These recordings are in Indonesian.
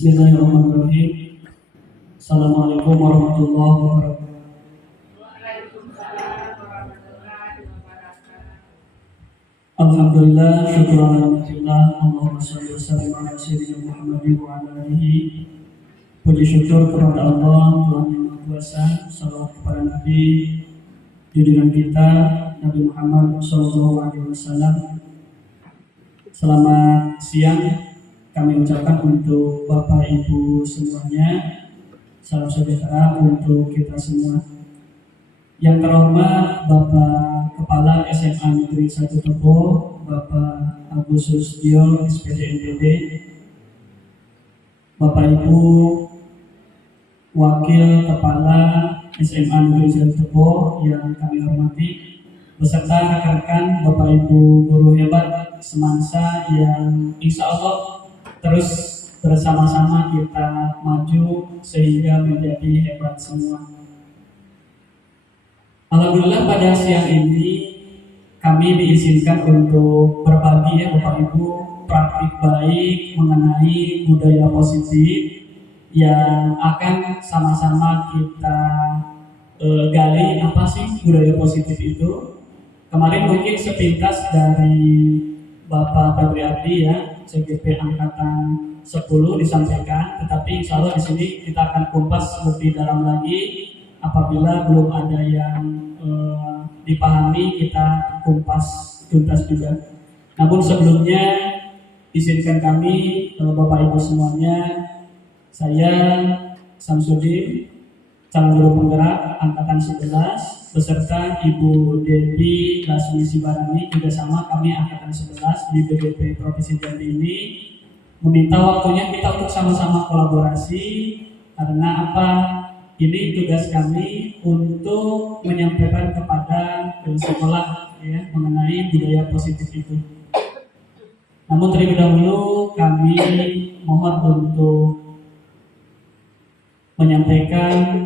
Bismillahirrahmanirrahim. Assalamualaikum warahmatullahi wabarakatuh. Alhamdulillah, syukur alhamdulillah. Allahumma shalli wa sallim ala sayyidina Muhammadin wa ala alihi. Puji syukur kepada Allah, Tuhan yang Maha Kuasa. Salawat kepada Nabi junjungan kita, Nabi Muhammad sallallahu alaihi wasallam. Selamat siang kami ucapkan untuk Bapak Ibu semuanya. Salam sejahtera untuk kita semua. Yang terhormat Bapak Kepala SMA Negeri 1 Tebo, Bapak Agustus Dio, SPD NTB, Bapak Ibu Wakil Kepala SMA Negeri 1 Tebo yang kami hormati, beserta rekan-rekan Bapak Ibu guru hebat semansa yang insya Allah terus bersama-sama kita maju sehingga menjadi hebat semua. Alhamdulillah pada siang ini kami diizinkan untuk berbagi ya Bapak Ibu praktik baik mengenai budaya positif yang akan sama-sama kita gali apa sih budaya positif itu. Kemarin mungkin sepintas dari Bapak Febri Abdi ya, CGP Angkatan 10 disampaikan, tetapi insya Allah di sini kita akan kupas lebih dalam lagi. Apabila belum ada yang dipahami, kita kupas tuntas juga. Namun sebelumnya izinkan kami Bapak Ibu semuanya, saya Samsudin, calon guru penggerak Angkatan 11 beserta Ibu Devi Lasmi Sibarani, juga sama kami Angkatan 11 di BGP Provinsi Jambi ini, meminta waktunya kita untuk sama-sama kolaborasi. Karena apa? Ini tugas kami untuk menyampaikan kepada sekolah ya mengenai budaya positif itu. Namun terlebih dahulu kami mohon untuk menyampaikan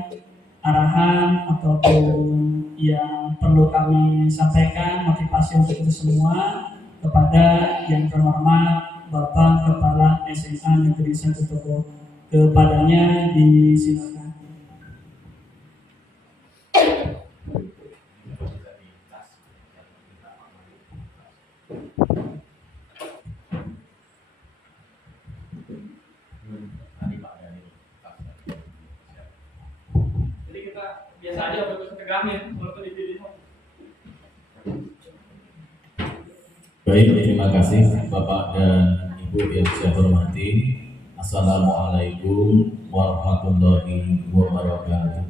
arahan ataupun yang perlu kami sampaikan motivasi untuk itu semua kepada yang terhormat Bapak Kepala SMA Negeri 1 Tebo. Kepadanya disilakan. Biasa aja untuk tegangin walaupun di Baik, terima kasih Bapak dan Ibu yang saya hormati. Assalamualaikum warahmatullahi wabarakatuh.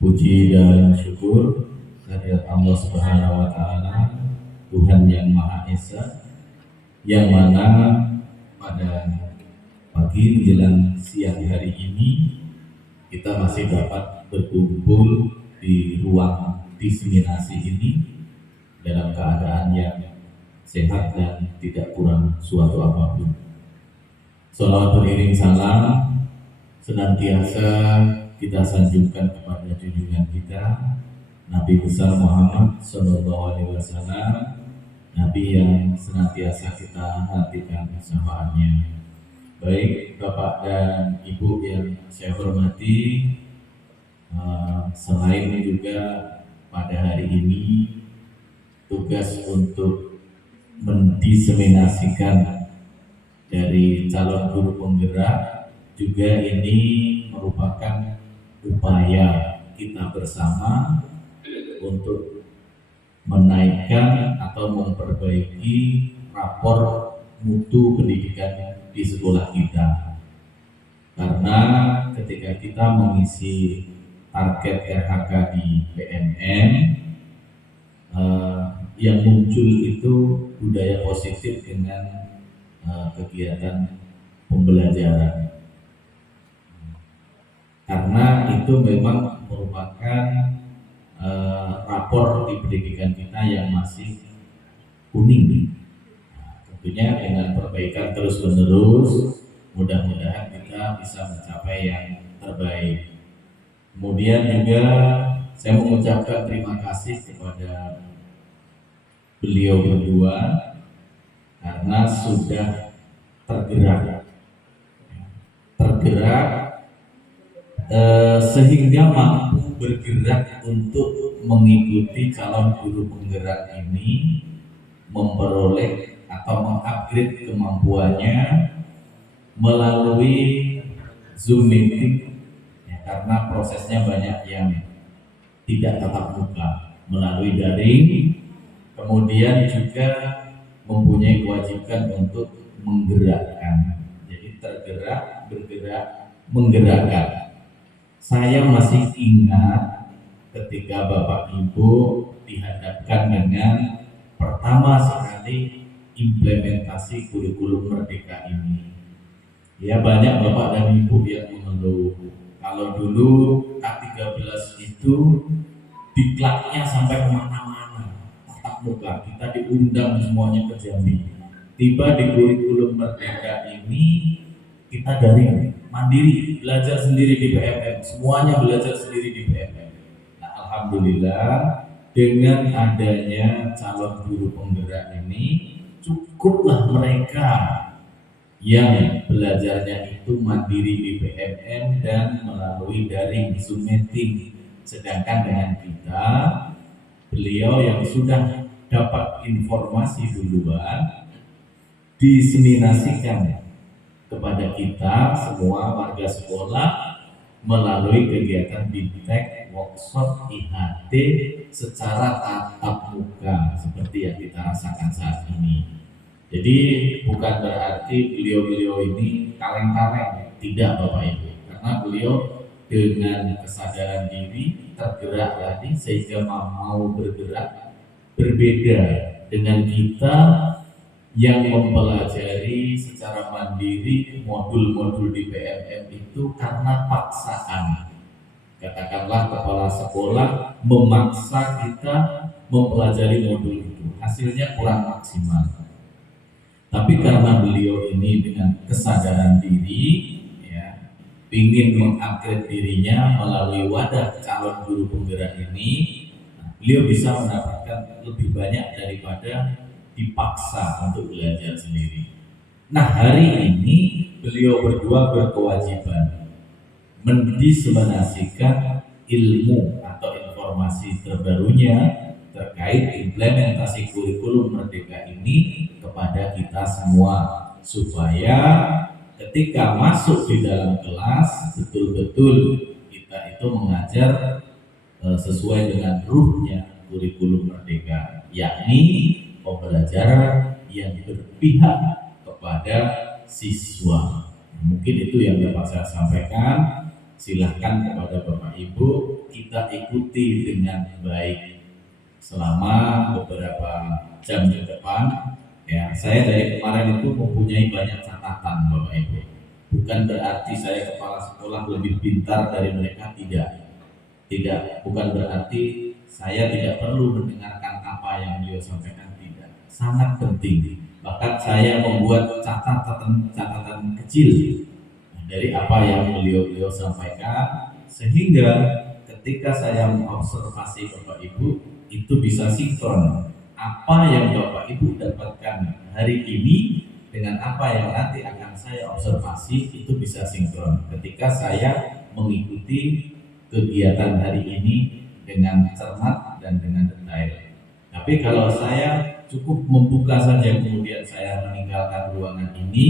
Puji dan syukur kehadirat Allah Subhanahu wa Ta'ala, Tuhan yang Maha Esa, yang mana pada pagi menjelang siang hari ini kita masih dapat berkumpul di ruang diseminasi ini dalam keadaan yang sehat dan tidak kurang suatu apapun. Salawat beriring salam senantiasa kita sanjungkan kepada junjungan kita Nabi besar Muhammad Sallallahu Alaihi Wasallam, Nabi yang senantiasa kita nantikan syafaatnya. Baik Bapak dan Ibu yang saya hormati, selain juga pada hari ini tugas untuk mendiseminasikan dari calon guru penggerak juga ini merupakan upaya kita bersama untuk menaikkan atau memperbaiki rapor mutu pendidikan di sekolah kita. Karena ketika kita mengisi target RHK di PNN, yang muncul itu budaya positif dengan kegiatan pembelajaran. Karena itu memang merupakan rapor di pendidikan kita yang masih kuning. Tentunya dengan perbaikan terus-menerus, mudah-mudahan kita bisa mencapai yang terbaik. Kemudian juga saya mengucapkan terima kasih kepada beliau berdua karena sudah tergerak, sehingga mampu bergerak untuk mengikuti calon guru penggerak ini, memperoleh atau mengupgrade kemampuannya melalui Zoom meeting, ya, karena prosesnya banyak yang tidak tatap muka, melalui daring, kemudian juga mempunyai kewajiban untuk menggerakkan. Jadi tergerak, bergerak, menggerakkan. Saya masih ingat ketika Bapak Ibu dihadapkan dengan pertama sekali implementasi kurikulum Merdeka ini. Ya, banyak Bapak dan Ibu yang mengeluh. Kalau dulu K13 itu diklatnya sampai kemana-mana, tatap muka, kita diundang semuanya ke Jambi. Tiba di kurikulum Merdeka ini kita daring, mandiri, belajar sendiri di PMM, semuanya belajar sendiri di PMM. Nah, alhamdulillah dengan adanya calon guru penggerak ini, cukuplah mereka yang belajarnya itu mandiri di PMM dan melalui daring Zoom meeting. Sedangkan dengan kita, beliau yang sudah dapat informasi duluan, diseminasikan kepada kita semua warga sekolah melalui kegiatan BIMTEK, workshop, IHT secara tatap muka seperti yang kita rasakan saat ini. Jadi bukan berarti beliau-beliau ini kaleng-kaleng, tidak Bapak Ibu, karena beliau dengan kesadaran diri tergerak tadi sehingga mau bergerak, berbeda dengan kita yang mempelajari secara mandiri modul-modul di PMM itu karena paksaan. Katakanlah kepala sekolah memaksa kita mempelajari modul itu, hasilnya kurang maksimal. Tapi karena beliau ini dengan kesadaran diri, ya, ingin mengupgrade dirinya melalui wadah calon guru penggerak ini, beliau bisa mendapatkan lebih banyak daripada dipaksa untuk belajar sendiri. Nah, hari ini beliau berdua berkewajiban mendiseminasikan ilmu atau informasi terbarunya terkait implementasi kurikulum Merdeka ini kepada kita semua, supaya ketika masuk di dalam kelas betul-betul kita itu mengajar sesuai dengan ruhnya kurikulum Merdeka, yakni pembelajaran yang berpihak kepada siswa. Mungkin itu yang dapat saya sampaikan. Silahkan kepada Bapak Ibu kita ikuti dengan baik selama beberapa jam ke depan. Ya, saya dari kemarin itu mempunyai banyak catatan Bapak Ibu. Bukan berarti saya kepala sekolah lebih pintar dari mereka, tidak. Bukan berarti saya tidak perlu mendengarkan apa yang beliau sampaikan, tidak. Sangat penting. Bahkan saya membuat catatan kecil dari apa yang beliau sampaikan, sehingga ketika saya mengobservasi Bapak Ibu itu bisa sinkron. Apa yang Bapak Ibu dapatkan hari ini dengan apa yang nanti akan saya observasi itu bisa sinkron ketika saya mengikuti kegiatan hari ini dengan cermat dan dengan detail. Tapi kalau saya cukup membuka saja kemudian saya meninggalkan ruangan ini,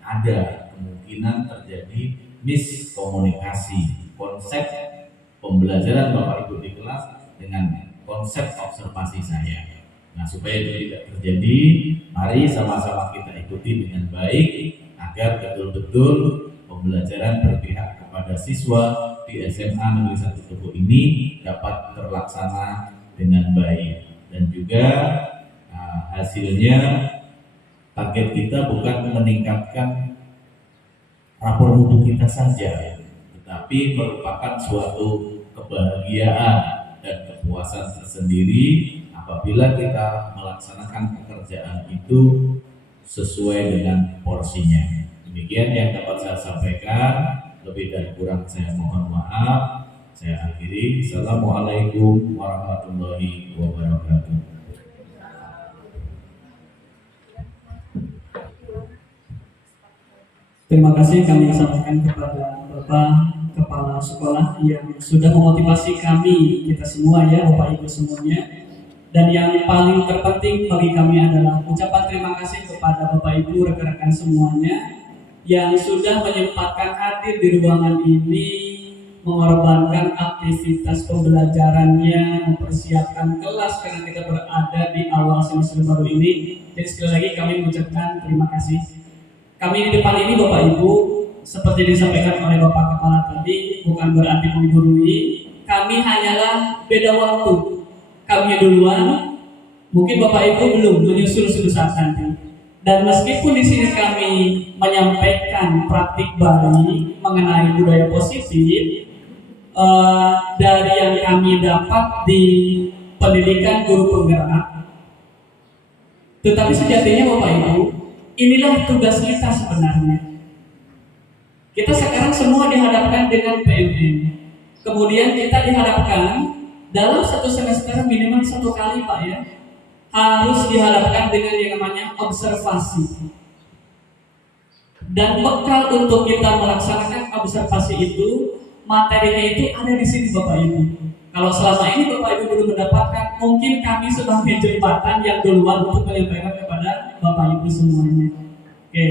ada kemungkinan terjadi miskomunikasi konsep pembelajaran Bapak Ibu di kelas dengan konsep observasi saya. Nah, supaya itu tidak terjadi, mari sama-sama kita ikuti dengan baik agar betul-betul pembelajaran berpihak kepada siswa di SMA Negeri 1 Tugu ini dapat terlaksana dengan baik. Dan juga hasilnya target kita bukan meningkatkan rapor mutu kita saja, tetapi merupakan suatu kebahagiaan dan kepuasan tersendiri apabila kita melaksanakan pekerjaan itu sesuai dengan porsinya. Demikian yang dapat saya sampaikan. Lebih dan kurang saya mohon maaf. Saya akhiri. Assalamualaikum warahmatullahi wabarakatuh. Terima kasih kami sampaikan kepada Bapak Kepala Sekolah yang sudah memotivasi kami, kita semua ya, Bapak Ibu semuanya. Dan yang paling terpenting bagi kami adalah ucapan terima kasih kepada Bapak Ibu rekan-rekan semuanya yang sudah menyempatkan hadir di ruangan ini, mengorbankan aktivitas pembelajarannya, mempersiapkan kelas karena kita berada di awal semester baru ini. Jadi sekali lagi kami mengucapkan terima kasih. Kami di depan ini Bapak Ibu, seperti disampaikan oleh Bapak Kepala tadi, bukan berarti menggurui. Kami hanyalah beda waktu. Kami duluan, mungkin Bapak Ibu belum menyusul suatu saat nanti. Dan meskipun di sini kami menyampaikan praktik baik mengenai budaya positif dari yang kami dapat di pendidikan guru penggerak, tetapi sejatinya Bapak Ibu, inilah tugas kita sebenarnya. Kita sekarang semua dihadapkan dengan PMN. Kemudian kita dihadapkan dalam satu semester minimal 1 kali Pak ya, harus dihadapkan dengan yang namanya observasi. Dan bekal untuk kita melaksanakan observasi itu, materinya itu ada di sini Bapak Ibu. Kalau selama ini Bapak Ibu belum mendapatkan, mungkin kami sebagai jembatan yang duluan untuk menyampaikan kepada Bapak Ibu semuanya. Oke.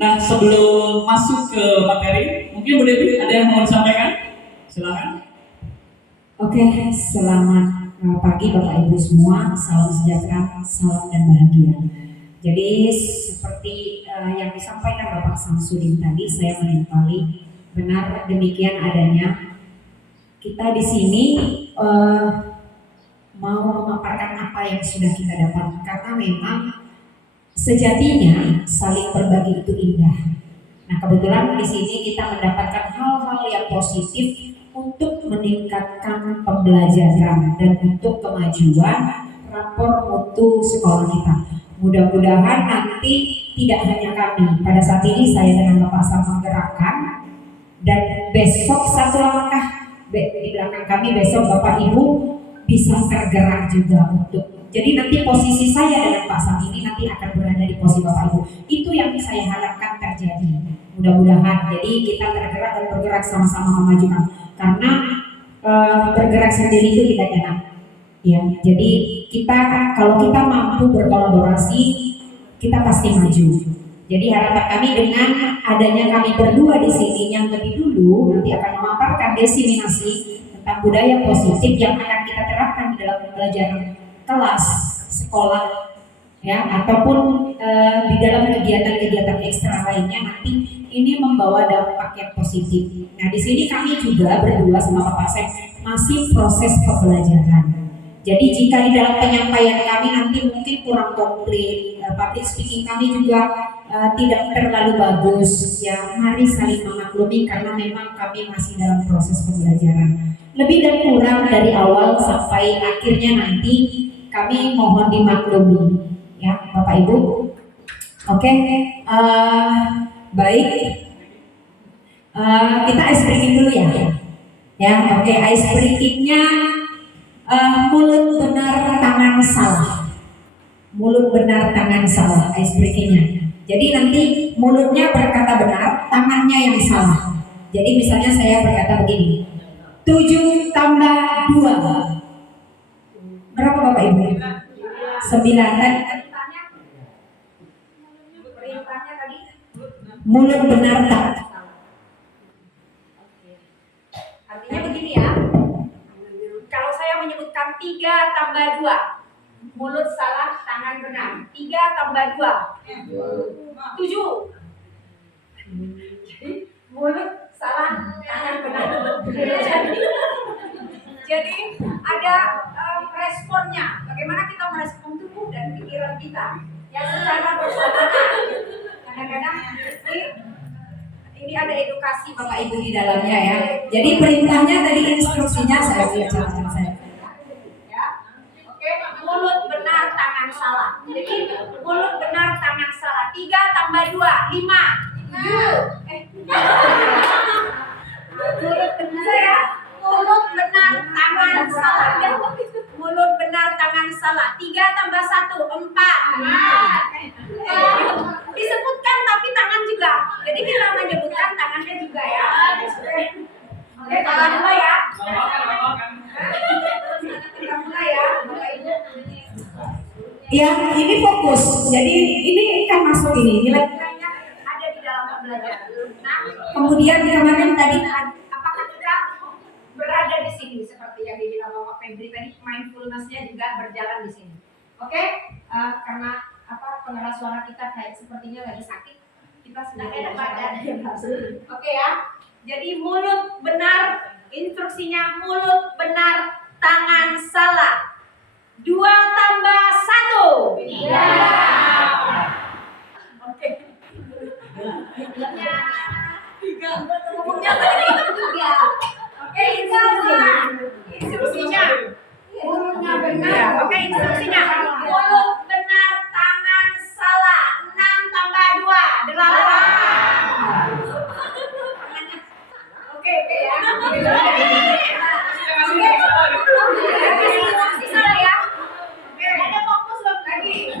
Nah, sebelum masuk ke materi, mungkin Bu Devi ada yang mau disampaikan? Silakan. Oke, selamat pagi Bapak Ibu semua, salam sejahtera, salam dan bahagia. Jadi seperti yang disampaikan Bapak Samsudin tadi, saya menimpali benar demikian adanya. Kita di sini mau memaparkan apa yang sudah kita dapat, karena memang sejatinya saling berbagi itu indah. Nah, kebetulan di sini kita mendapatkan hal-hal yang positif untuk meningkatkan pembelajaran dan untuk kemajuan rapor mutu sekolah kita. Mudah-mudahan nanti tidak hanya kami, pada saat ini saya dengan Bapak Sam menggerakkan, dan besok satu langkah di belakang kami, besok Bapak Ibu bisa tergerak juga untuk. Jadi nanti posisi saya dengan Pak Sam ini nanti akan berada di posisi Bapak Ibu. Itu yang saya harapkan terjadi. Mudah-mudahan jadi kita tergerak dan bergerak sama-sama memajukan. Karena bergerak sendiri itu tidak enak, ya. Jadi kalau kita mampu berkolaborasi, kita pasti maju. Jadi harapan kami dengan adanya kami berdua di sini yang lebih dulu nanti akan memaparkan diseminasi tentang budaya positif yang akan kita terapkan di dalam pembelajaran kelas sekolah, ya, ataupun di dalam kegiatan-kegiatan ekstra lainnya nanti. Ini membawa dampak yang positif. Nah, di sini kami juga berdua sama Bapak Sep masih proses pembelajaran. Jadi jika di dalam penyampaian kami nanti mungkin kurang komplit, public speaking kami juga tidak terlalu bagus, ya mari saling memaklumi karena memang kami masih dalam proses pembelajaran. Lebih dan kurang dari awal sampai akhirnya nanti kami mohon dimaklumi, ya Bapak Ibu. Oke. Baik, kita ice breaking dulu ya. Ya, oke, ice breakingnya mulut benar tangan salah. Mulut benar tangan salah ice breakingnya. Jadi nanti mulutnya berkata benar, tangannya yang salah. Jadi misalnya saya berkata begini, 7 tambah 2. Berapa Bapak Ibu? 9. Mulut benar tak. Artinya begini ya. Kalau saya menyebutkan 3 tambah 2, mulut salah, tangan benar. 3 tambah 2, 7. Mulut salah, tangan benar. Jadi ada responnya. Bagaimana kita merespon tubuh dan pikiran kita yang secara bersamaan. Kadang-kadang ini ada edukasi Bapak Ibu di dalamnya ya. Jadi perintahnya tadi instruksinya saya lihat cara saya. Ya. Oke, mulut benar tangan salah. Jadi mulut benar tangan salah. 3 tambah 2, 5. Mulut benar ya. Mulut benar tangan salah. Mulut benar tangan salah. 3 tambah 1, 4. Disebutkan tapi tangan juga. Jadi kita menyebutkan tangannya juga ya. Oke, tangan dulu ya. Makan. Kita mulai ya, Bapak Ibu. Ya, ini fokus. Jadi ini kan masuk ini nilai-nilainya ada di dalam pembelajaran. Nah, kemudian kemarin tadi apakah kita berada di sini seperti yang dibilang Bapak Febri tadi, mindfulness-nya juga berjalan di sini. Oke, karena pengeras suara kita kayak sepertinya lagi sakit, kita sedang ada pada Oke ya. Jadi mulut benar, instruksinya mulut benar, tangan salah. 2 tambah 1. 3. Oke. 3. Umumnya tadi 3. Oke, instruksinya. Mulutnya benar. Oke, instruksinya. Mulut benar, tangan salah. 6 tambah 2. 8. Oke ya. Instruksi salah ya. Oke, ada fokus lagi.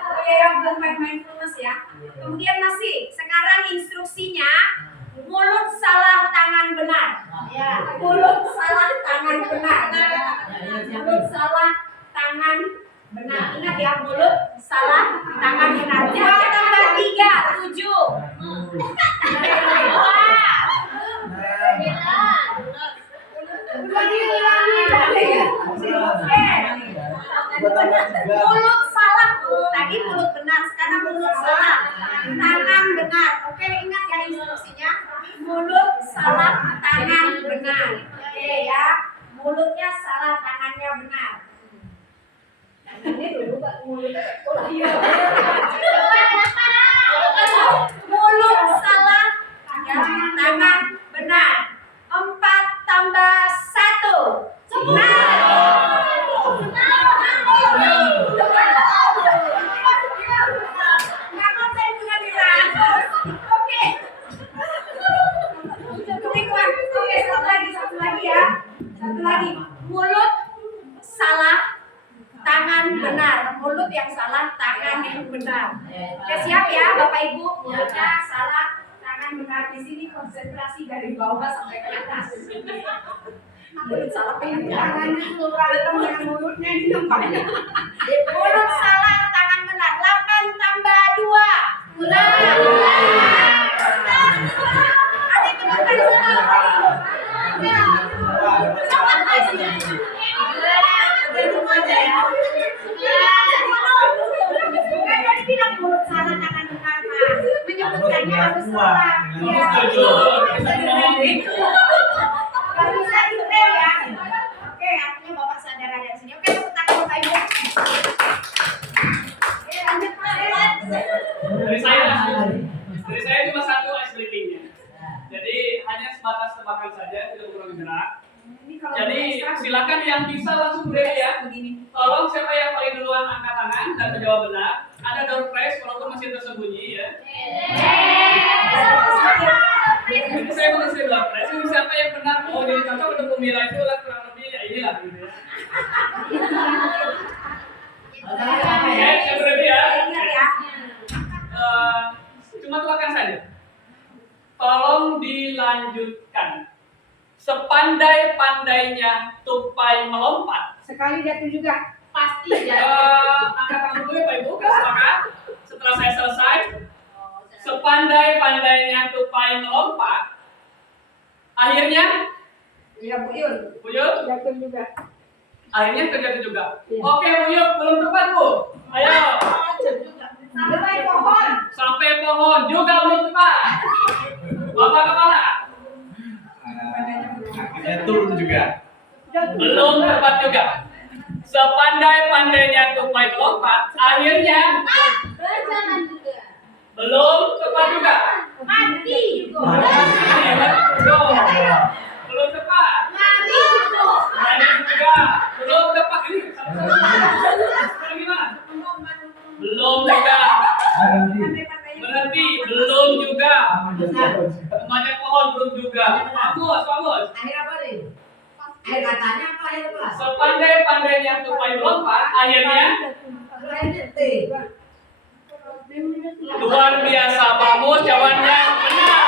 Oke, yang buat mindfulness ya. Kemudian masih, sekarang instruksinya mulut salah tangan benar. Ya, mulut salah tangan benar. Mulut salah tangan benar. Ingat ya, mulut salah tangan benar. 2 tambah 3, 7. Mulut salah tuh, tadi mulut benar, sekarang mulut salah, tangan benar. Oke, ingat ya instruksinya, mulut salah, tangan benar. Oke ya, mulutnya salah, tangannya benar. Ini dulu Pak, mulutnya mulut salah, tangan benar. 4 tambah 1. Satu lagi, mulut salah, tangan benar. Mulut yang salah, tangan yang benar. Oke, siap ya Bapak Ibu, mulutnya salah, tangan benar. Di sini konsentrasi dari bawah sampai ke atas. Mulut salah, tangannya keluar dengan mulutnya di tempatnya. Mulut salah, tangan benar. 8 tambah 2. Adik temukan Jadi bilang mulut salah, tangan benar, Pak. Menyebutkannya harus salah. Ya. Gak bisa detail ya. Oke, artinya Bapak sadar ada di sini. Oke, tepuk tangan Bapak Ibu. Oke, lanjut Pak. Dari saya cuma satu ice breaking-nya. Jadi hanya sebatas tebakan saja, tidak kurang gerak. Jadi silakan yang bisa langsung break ya. Tolong siapa yang paling duluan angkat tangan dan menjawab benar. Ada door prize walaupun masih tersembunyi ya. Jadi saya mengasih door prize. Ini siapa yang benar? Oh, jadi cocok untuk pemila itu lah kurang lebih ya inilah gitu ya. Oke, saya berhenti ya. Cuma tuakan saja. Tolong dilanjutkan. Sepandai-pandainya tupai melompat. Sekali jatuh juga. Pasti jatuh. Angkat tangan dulu ya Pak Ibu, silakan. Setelah saya selesai. Sepandai-pandainya tupai melompat. Akhirnya? Ya Bu Yul. Bu Yul? Jatuh juga. Akhirnya terjatuh juga. Ya. Oke Bu Yul, belum tepat Bu. Ayo. Sampai pohon. Sampai pohon juga belum tepat. Bapak kepala. Akhirnya turun juga. Belum tepat juga. Sepandai-pandainya tupai melompat, akhirnya belum tepat juga. Mati. Belum tepat. Mati juga. Belum tepat. Ini gimana? Belum juga. Berhenti. Belum juga. Temannya pohon belum juga. Bagus. Akhir apa nih? Akhir katanya apa akhir apa? Sepandai-pandainya tupai melompat, akhirnya 2 Luar biasa, Pak Mus, jawabannya benar.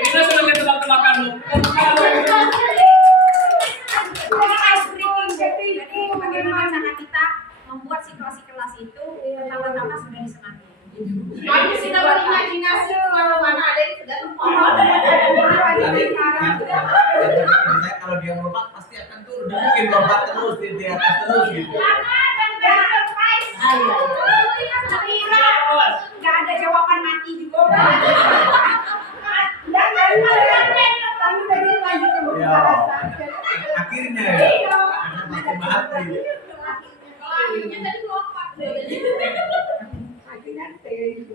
Kita sudah lihat tebak-tebakan lu. Jadi bagaimana cara kita membuat situasi kelas itu pertama-tama sudah disenangi. Aku sudah berimajinasi mana ada yang sudah Nanti kalau dia melompat pasti akan turun. Dia mungkin lompat terus di atas terus gitu. Nggak ada jawaban mati juga. Ya, akhirnya ya. Mati.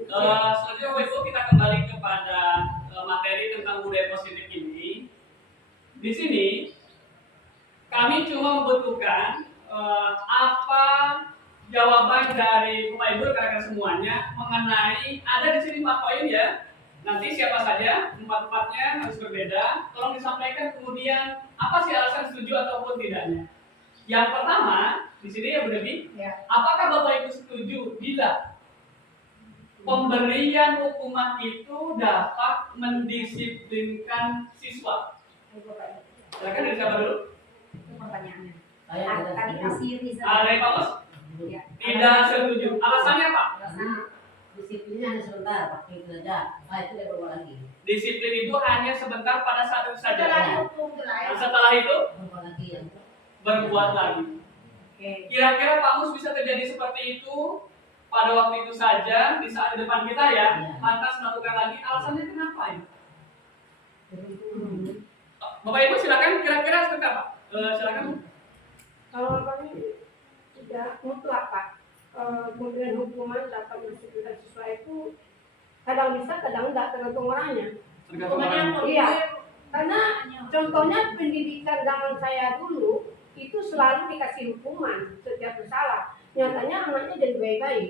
Selanjutnya Bapak Ibu kita kembali kepada materi tentang budaya positif ini. Di sini kami cuma membutuhkan apa jawaban dari Bapak Ibu rekan-rekan semuanya mengenai ada di sini 4 poin ya. Nanti siapa saja 4-4-nya harus berbeda. Tolong disampaikan kemudian apa sih alasan setuju ataupun tidaknya. Yang pertama di sini ya Bu Devi, apakah Bapak Ibu setuju bila pemberian hukuman itu dapat mendisiplinkan siswa? Silakan dari siapa dulu? Itu pertanyaannya. Saya Tadi kasih Riza. Dari Pak Mus? Ya. Tidak setuju. Alasannya Pak? disiplinnya hanya sebentar, waktu itu saja. Itu dia berubah lagi. Disiplin itu hanya sebentar pada saat itu saja. Setelah Setelah itu berubah lagi ya. berbuat lagi. Kira-kira Pak Mus bisa terjadi seperti itu pada waktu itu saja di saat di depan kita ya, lantas melakukan lagi. Alasannya kenapa ya? Bapak Ibu silakan kira-kira seperti apa? Silakan. Kalau kami tidak mutlak Pak, kemudian hukuman dapat mendisiplinkan siswa itu kadang bisa, kadang enggak, tergantung orangnya. Tergantung orang. Iya, karena contohnya pendidikan zaman saya dulu itu selalu dikasih hukuman setiap bersalah. Nyatanya anaknya jadi baik-baik.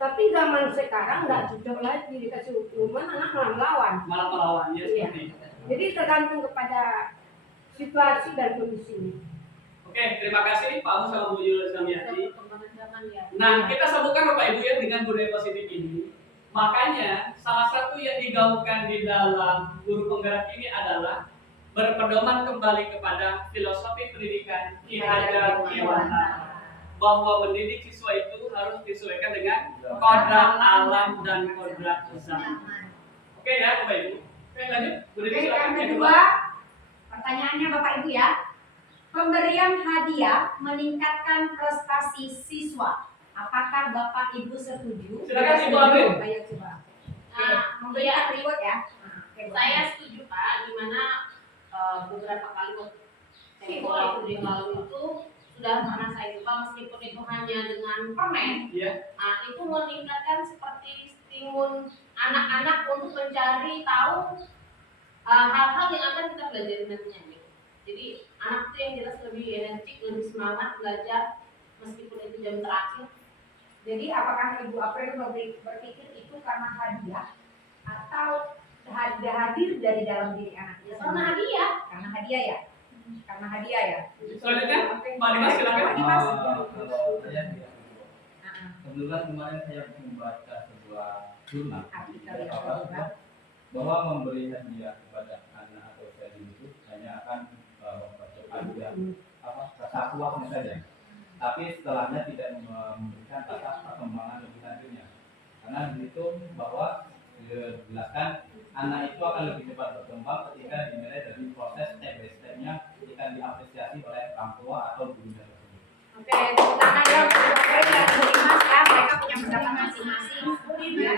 Tapi zaman sekarang nggak cocok lagi dikasih hukuman, anak malah melawan. Malah melawan ya Iya. seperti itu. Jadi tergantung kepada situasi dan kondisinya. Oke, terima kasih Pak Mus sama Bu Yul Zamiati. Perkembangan zaman ya. Nah, kita sambungkan Bapak Ibu ya dengan budaya positif ini. Makanya salah satu yang digaungkan di dalam guru penggerak ini adalah berpedoman kembali kepada filosofi pendidikan Ki Hajar Dewantara, bahwa mendidik siswa itu harus disesuaikan dengan kodrat alam dan kodrat zaman. Oke ya Bapak Ibu. Oke lanjut. Bu Devi, Oke, silakan. yang kedua, pertanyaannya Bapak Ibu ya. Pemberian hadiah meningkatkan prestasi siswa. Apakah Bapak Ibu setuju? Silakan Ibu Amrin. Ayo coba. Memberikan reward ya. Saya setuju Pak, di mana beberapa kali waktu di lalu itu sudah pernah saya coba, meskipun itu hanya dengan permen, Iya. itu meningkatkan seperti stimun anak-anak untuk mencari tahu hal-hal yang akan kita pelajari nantinya. Jadi anak itu yang jelas lebih energik, lebih semangat belajar meskipun itu jam terakhir. Jadi apakah Ibu April berpikir itu karena hadiah atau hadir dari dalam diri anaknya? Karena hadiah. Karena hadiah ya. Karena hadiah ya. Selanjutnya Pak Dimas silakan. Pak Dimas. Kalau saya tidak, kebetulan kemarin saya membaca sebuah jurnal Artikel yang kedua. bahwa memberi hadiah kepada anak atau usia dini itu hanya akan mempercepat dia rasa puasnya saja, tapi setelahnya tidak memberikan rasa perkembangan lebih lanjutnya, karena di situ bahwa dijelaskan anak itu akan lebih cepat berkembang ketika dinilai dari proses step by step-nya ketika diapresiasi oleh orang tua atau gurunya tersebut. Oke, tepuk tangan ya untuk Ibu April dan Bu Dimas ya. Mereka punya pendapat masing-masing. Ya.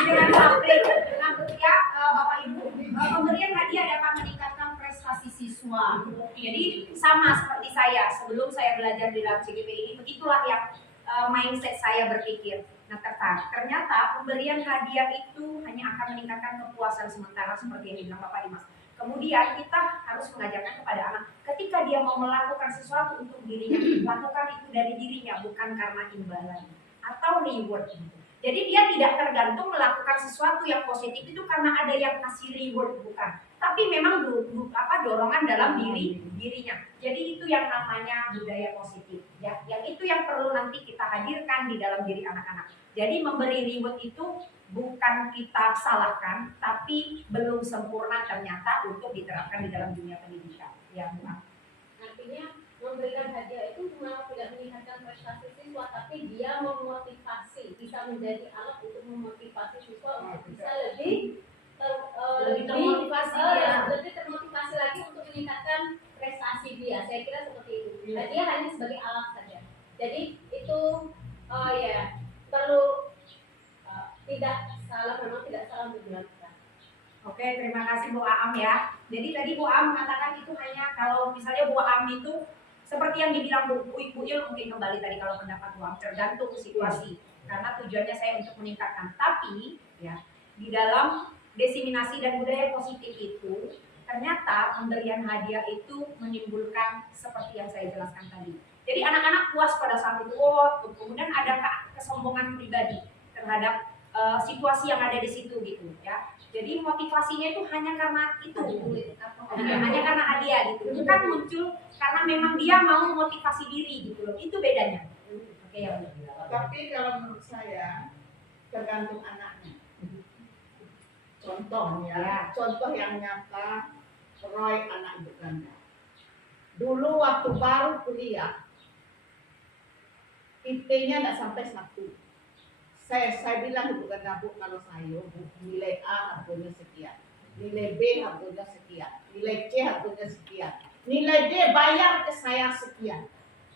Dengan Bu April, dengan ya Bapak Ibu, pemberian hadiah dapat meningkatkan prestasi siswa. Jadi sama seperti saya sebelum saya belajar di dalam CGP ini, begitulah yang mindset saya berpikir. Nah, ternyata pemberian hadiah itu hanya akan meningkatkan kepuasan sementara seperti yang dibilang Bapak Dimas. Kemudian kita harus mengajarkan kepada anak, ketika ketika dia mau melakukan sesuatu untuk dirinya, lakukan itu dari dirinya, bukan karena imbalan atau reward. Jadi dia tidak tergantung melakukan sesuatu yang positif itu karena ada yang kasih reward, bukan. Tapi memang dorongan dalam dirinya. Jadi itu yang namanya budaya positif, ya. Yang itu yang perlu nanti kita hadirkan di dalam diri anak-anak. Jadi memberi reward itu bukan kita salahkan, tapi belum sempurna ternyata untuk diterapkan di dalam dunia pendidikan. Ya, Bu. Artinya memberikan hadiah itu cuma tidak meningkatkan prestasi siswa, tapi dia memotivasi, bisa menjadi alat untuk memotivasi siswa untuk bisa lebih termotivasi lebih termotivasi lagi untuk meningkatkan prestasi dia. Saya kira seperti itu. Hadiah hanya sebagai alat saja. Jadi itu ya perlu tidak salah, memang tidak salah untuk dilakukan. Oke, terima kasih Bu Aam ya. Jadi tadi Bu Aam mengatakan itu hanya kalau misalnya Bu Aam itu seperti yang dibilang Bu Yul mungkin kembali tadi kalau pendapat Bu Aam tergantung situasi. Karena tujuannya saya untuk meningkatkan. Tapi ya di dalam desiminasi dan budaya positif itu ternyata pemberian hadiah itu menimbulkan seperti yang saya jelaskan tadi. Jadi anak-anak puas pada saat itu, kemudian ada kesombongan pribadi terhadap situasi yang ada di situ gitu ya. Jadi motivasinya itu hanya karena itu, hanya karena hadiah gitu. Bukan muncul karena memang dia mau motivasi diri gitu loh. Itu bedanya. Oke ya. Tapi kalau menurut saya tergantung anaknya. Contohnya, contoh yang nyata, Roy anak ibu ganda. Dulu waktu baru kuliah, IP-nya tidak sampai 1. Saya bilang ibu ganda, Bu, kalau saya Bu, nilai A harganya sekian, nilai B harganya sekian, nilai C harganya sekian, nilai D bayar ke saya sekian.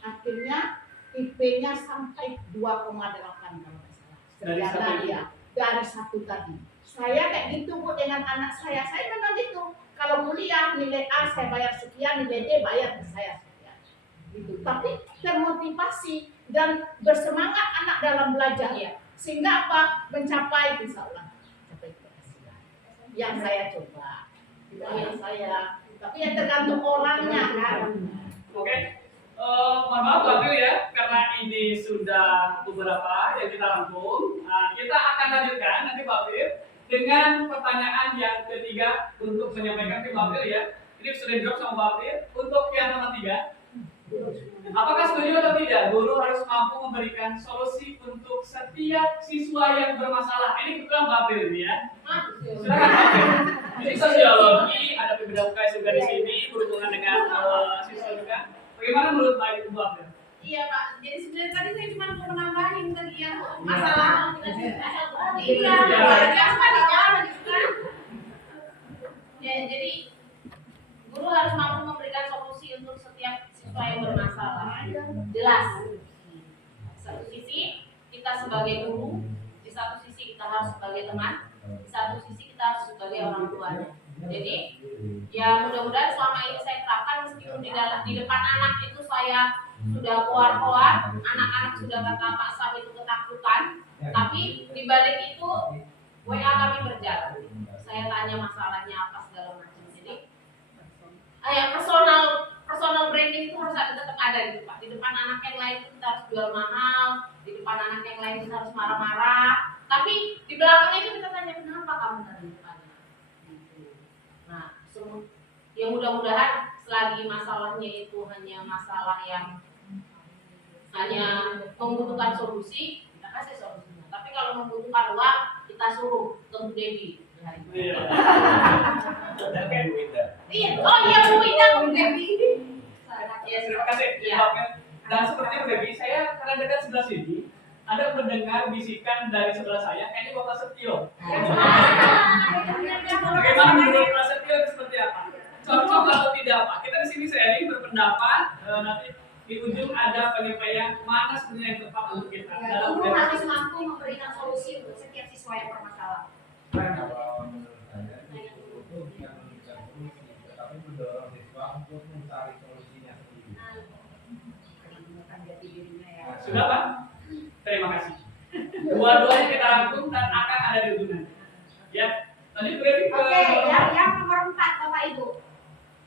Akhirnya IP-nya sampai 2,8 kalau tidak salah. Sekian dia dari 1 tadi. Saya kayak gitu Bu dengan anak saya memang gitu. Kalau kuliah nilai A saya bayar sekian, nilai D bayar ke saya sekian. Gitu. Tapi termotivasi dan bersemangat anak dalam belajar ya. Sehingga apa? Mencapai insya Allah capai keberhasilan. Yang saya coba, tidak yang saya. Tapi yang tergantung orangnya kan. Oke. Mohon maaf Bapak ya, karena ini sudah beberapa yang kita rangkum. Nah, kita akan lanjutkan nanti Bapak dengan pertanyaan yang ketiga untuk menyampaikan ke Bapak ya. Ini sudah di-drop sama Bapak. Untuk yang nomor 3, apakah setuju atau tidak guru harus mampu memberikan solusi untuk setiap siswa yang bermasalah? Ini kebetulan Bapak ya. Silakan Bapak. Ini sosiologi, ada beberapa UKS juga di sini berhubungan dengan siswa juga. Bagaimana menurut Bapak? Iya Pak, jadi sebenarnya tadi saya cuma mau menambahin tadi yang masalah jadi guru harus mampu memberikan solusi untuk setiap siswa yang bermasalah. Jelas. Di satu sisi kita sebagai guru, di satu sisi kita harus sebagai teman, di satu sisi kita harus sebagai orang tuanya. Jadi ya mudah-mudahan selama ini saya terapkan meskipun di depan anak itu saya sudah koar-koar, anak-anak sudah kata Pak Sam itu ketakutan, tapi di balik itu WA kami berjalan. Saya tanya masalahnya apa segala macam. Jadi personal branding itu harus tetap ada gitu Pak. Di depan anak yang lain itu kita harus jual mahal, di depan anak yang lain kita harus marah-marah. Tapi di belakangnya itu kita tanya kenapa kamu tadi depannya. Nah, ya mudah-mudahan selagi masalahnya itu hanya masalah yang hanya membutuhkan solusi, kita kasih solusinya. Tapi kalau membutuhkan uang, kita suruh ke Bu Dewi. Iya. Iya, oh iya Bu Ida, Bu Dewi. Ya, terima kasih. Dan seperti Bu Dewi, saya karena dekat sebelah sini, ada mendengar bisikan dari sebelah saya, kayaknya Bapak Setio. Bagaimana menurut Pak Setio itu seperti apa? Cocok atau tidak Pak? Kita di sini sharing berpendapat, nanti di ujung ada penyampaian mana sebenarnya yang tepat untuk kita. Guru harus mampu memberikan solusi untuk setiap siswa yang bermasalah. Kalau menurut saya, guru itu bukan memberikan solusi, tetapi mendorong siswa untuk mencari solusinya sendiri. Sudah Pak? Terima kasih. Dua-duanya kita rangkum dan akan ada di ujung nanti. Ya, lanjut Bu Dewi ke Oke, yang nomor 4 Bapak Ibu.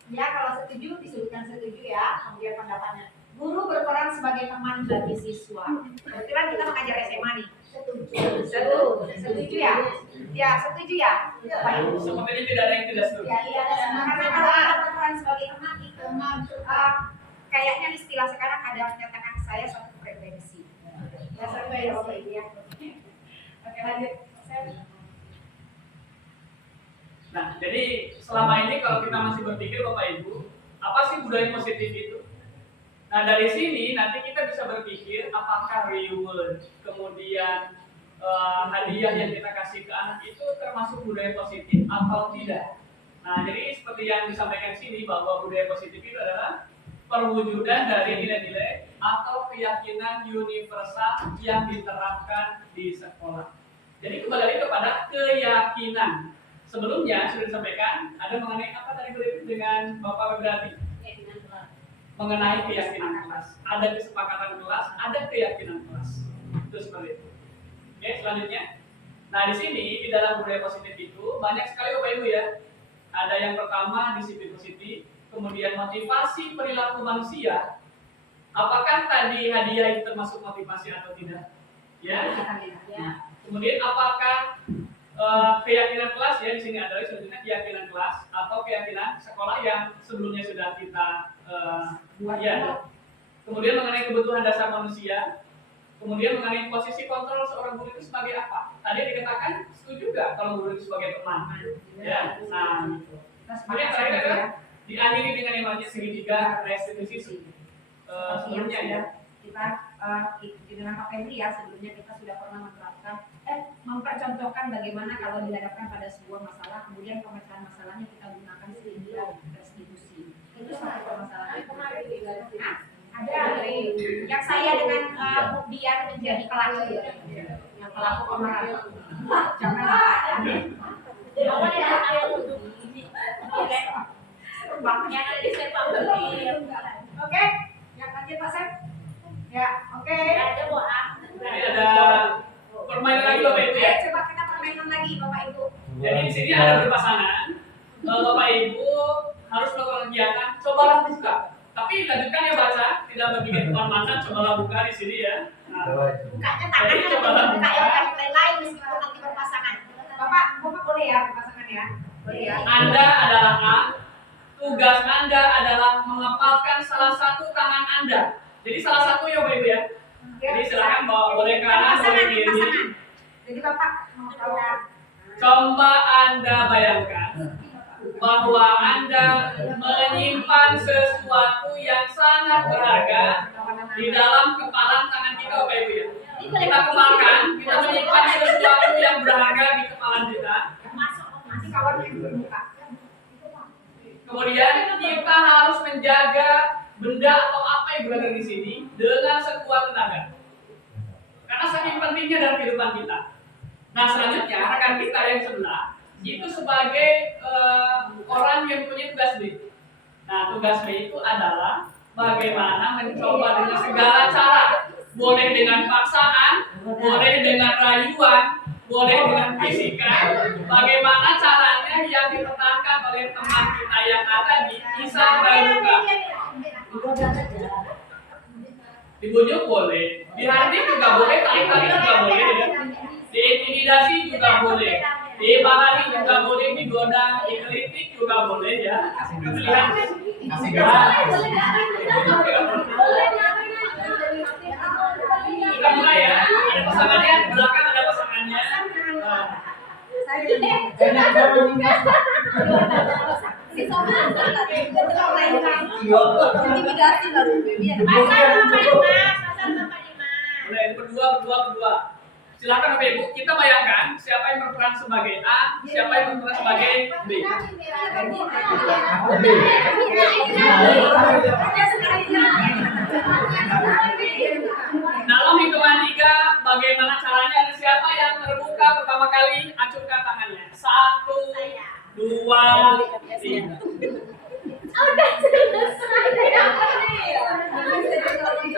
Ya, kalau setuju disebutkan setuju ya, kemudian pendapatnya. Guru berperan sebagai teman bagi siswa. Kebetulan kita mengajar SMA nih. Setuju ya? Ya, setuju ya? Baik. Sepertinya tidak ada yang tidak setuju. Ya, iya. Karena kalau kita berperan sebagai teman itu kayaknya istilah sekarang ada menyatakan saya satu frekuensi. Ya, frekuensi ya. Oke, lanjut. Nah, jadi selama ini kalau kita masih berpikir Bapak Ibu, apa sih budaya positif itu? Nah, dari sini nanti kita bisa berpikir apakah reward, kemudian hadiah yang kita kasih ke anak itu termasuk budaya positif atau tidak. Nah, jadi seperti yang disampaikan sini bahwa budaya positif itu adalah perwujudan dari nilai-nilai atau keyakinan universal yang diterapkan di sekolah. Jadi kembali lagi kepada keyakinan. Sebelumnya sudah disampaikan ada mengenai apa tadi berarti dengan Bapak Wibrati? Mengenai keyakinan kelas. Ada kesepakatan kelas, ada keyakinan kelas. Itu seperti itu. Oke, selanjutnya. Nah, di sini di dalam budaya positif itu banyak sekali Bapak Ibu ya. Ada yang pertama disiplin positif, kemudian motivasi perilaku manusia. Apakah tadi hadiah itu termasuk motivasi atau tidak? Ya. Nah, kemudian apakah keyakinan kelas ya di sini adalah sebenarnya keyakinan kelas atau keyakinan sekolah yang sebelumnya sudah kita ya. Kemudian mengenai kebutuhan dasar manusia, kemudian mengenai posisi kontrol seorang guru itu sebagai apa? Tadi dikatakan setuju nggak kalau guru itu sebagai teman? Ya. Nah, kemudian terakhir adalah diakhiri dengan yang namanya segitiga restitusi. Sebelumnya ya. Kita dengan Pak Febri ya sebelumnya kita sudah pernah menerapkan mempercontohkan bagaimana kalau dihadapkan pada sebuah masalah kemudian pemecahan masalahnya kita gunakan segitiga restitusi. Itu satu permasalahan. Ada yang saya dengan Dian menjadi pelaku yang pelaku pemeran. Jangan oke, yang lanjut Pak Sep. Ya, oke. Jadi ada permainan lagi Bapak Ibu ya. Coba kita permainan lagi Bapak Ibu. Jadi di sini ada berpasangan. Bapak Ibu harus melakukan kegiatan. Cobalah buka. Tapi lanjutkan ya baca, tidak berpikir depan mata. Cobalah buka di sini ya. Nah, Bukanya tangannya lebih buka ya, bukan lain meskipun nanti berpasangan. Bapak boleh ya berpasangan ya. Boleh ya. Anda adalah A. Tugas Anda adalah mengepalkan salah satu tangan Anda. Jadi salah satu ya Bapak Ibu ya. Jadi silakan bawa boleh kanan, boleh kiri. Jadi Bapak mau tahu. Coba Anda bayangkan bahwa Anda menyimpan sesuatu yang sangat berharga di dalam kepalan tangan kita Bapak Ibu ya. Kita kembangkan, kita menyimpan sesuatu yang berharga di kepalan kita. Nanti kawannya buka. Kemudian kita harus menjaga benda atau apa yang berada di sini dengan sekuat tenaga. Karena saking pentingnya dalam kehidupan kita. Nah, selanjutnya rekan kita yang sebelah itu sebagai orang yang punya tugas B. Nah, tugas B itu adalah bagaimana mencoba dengan segala cara. Boleh dengan paksaan, boleh dengan rayuan, boleh dengan bisikan. Bagaimana caranya yang dipertahankan oleh teman kita yang ada di kisah pramuka. Dibujuk boleh, dihardik juga boleh, tarik-tarik juga boleh, diintimidasi juga boleh, dimarahi juga boleh, digoda, dikritik juga boleh ya. Pilihan. Kasih garam. Kita mulai ya. Ada pasangannya di belakang, ada pasangannya. Enak banget. Intimidasi baru baby. Mulai berdua. Silakan Bapak Ibu, kita bayangkan siapa yang berperan sebagai A, siapa yang berperan sebagai B. Aku B. Dalam hitungan 3, bagaimana caranya? Ada siapa yang terbuka pertama kali? Acungkan tangannya. 1, 2, 3.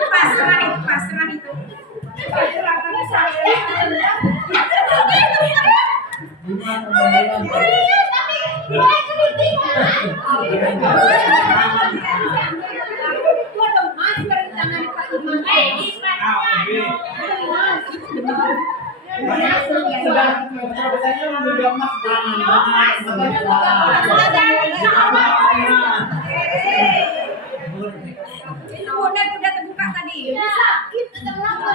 Pasrah itu. Boleh kritik kan? Itu ada masker di tangan Pak Iman. Sudah biasanya memegang emas jangan Itu bonek udah terbuka tadi. Sakit terlalu.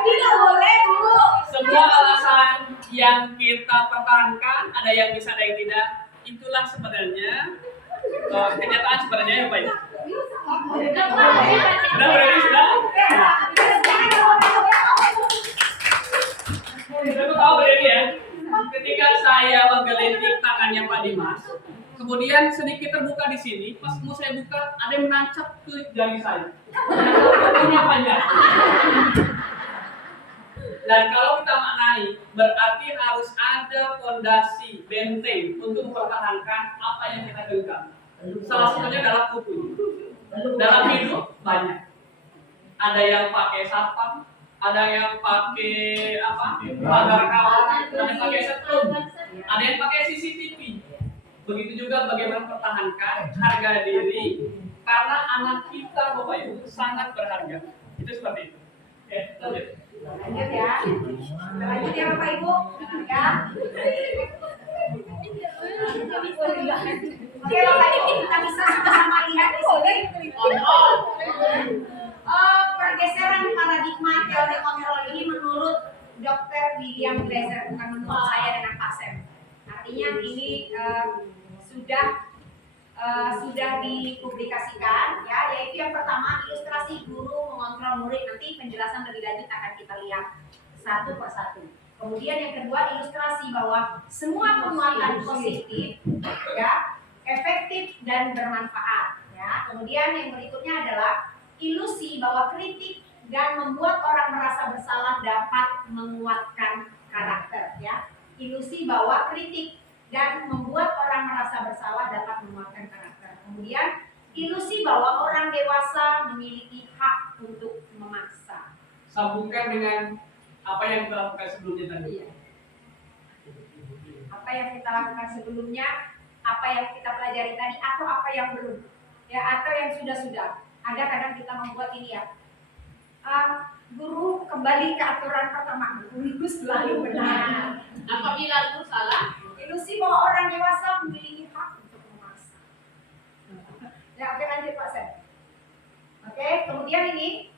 Tidak boleh Bu. Semua alasan yang kita pertahankan ada yang bisa ada yang tidak. Itulah sebenarnya kenyataan sebenarnya ya Pak. Sudah berani sudah? Saya tahu berani ya. Ketika saya menggelitik tangannya Pak Dimas, kemudian sedikit terbuka di sini. Pas mau saya buka, ada yang menancap ke jari saya. Punya panjang. Dan kalau kita maknai, berarti harus ada fondasi benteng untuk mempertahankan apa yang kita genggam. Salah satunya adalah kuku. Dalam hidup banyak. Ada yang pakai sapam, ada yang pakai pagar kawat, ada yang pakai setrum, ada yang pakai CCTV. Begitu juga bagaimana mempertahankan harga diri, karena anak kita Bapak Ibu sangat berharga. Itu seperti itu. Oke, lanjut. Lanjut ya. Lanjut ya Bapak Ibu. Ya. Oke Bapak Ibu, kita bisa sama-sama lihat di sini. Pergeseran paradigma teori kontrol ini menurut Dr. William Glasser, bukan menurut saya dengan Pak Sam. Artinya ini sudah dipublikasikan ya, yaitu yang pertama ilustrasi guru mengontrol murid. Nanti penjelasan lebih lanjut akan kita lihat satu persatu. Kemudian yang kedua ilustrasi bahwa semua penguatan positif ya efektif dan bermanfaat ya. Kemudian yang berikutnya adalah ilusi bahwa kritik dan membuat orang merasa bersalah dapat menguatkan karakter ya. Ilusi bahwa kritik dan membuat orang merasa bersalah dapat menguatkan karakter. Kemudian ilusi bahwa orang dewasa memiliki hak untuk memaksa. Sambungkan dengan apa yang kita lakukan sebelumnya tadi. Apa yang kita lakukan sebelumnya, apa yang kita pelajari tadi, atau apa yang belum, ya, atau yang sudah. Ada kadang kita membuat ini ya. Guru kembali ke aturan pertama. Guru selalu benar. Apabila itu salah, Ilusi bahwa orang dewasa memiliki hak untuk memaksa. Ya, oke lanjut Pak Sen. Oke, kemudian ini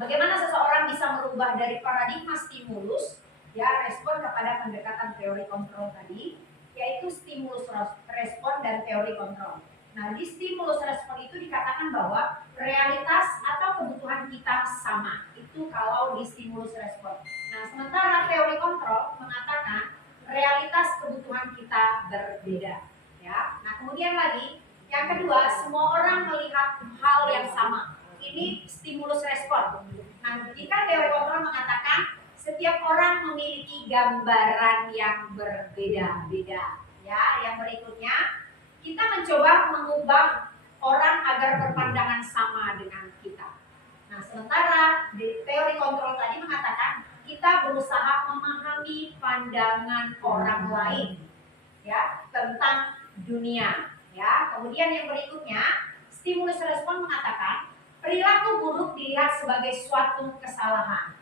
bagaimana seseorang bisa merubah dari paradigma stimulus ya respon kepada pendekatan teori kontrol tadi, yaitu stimulus respon dan teori kontrol. Nah, di stimulus respon itu dikatakan bahwa realitas atau kebutuhan kita sama. Itu kalau di stimulus respon. Nah, sementara teori kontrol mengatakan realitas kebutuhan kita berbeda. Ya. Nah, kemudian lagi yang kedua, semua orang melihat hal yang sama. Ini stimulus respon. Nah, jika teori kontrol mengatakan setiap orang memiliki gambaran yang berbeda-beda. Ya, yang berikutnya kita mencoba mengubah orang agar berpandangan sama dengan kita. Nah, sementara di teori kontrol tadi mengatakan kita berusaha memahami pandangan orang lain ya tentang dunia ya. Kemudian yang berikutnya, stimulus respon mengatakan perilaku buruk dilihat sebagai suatu kesalahan.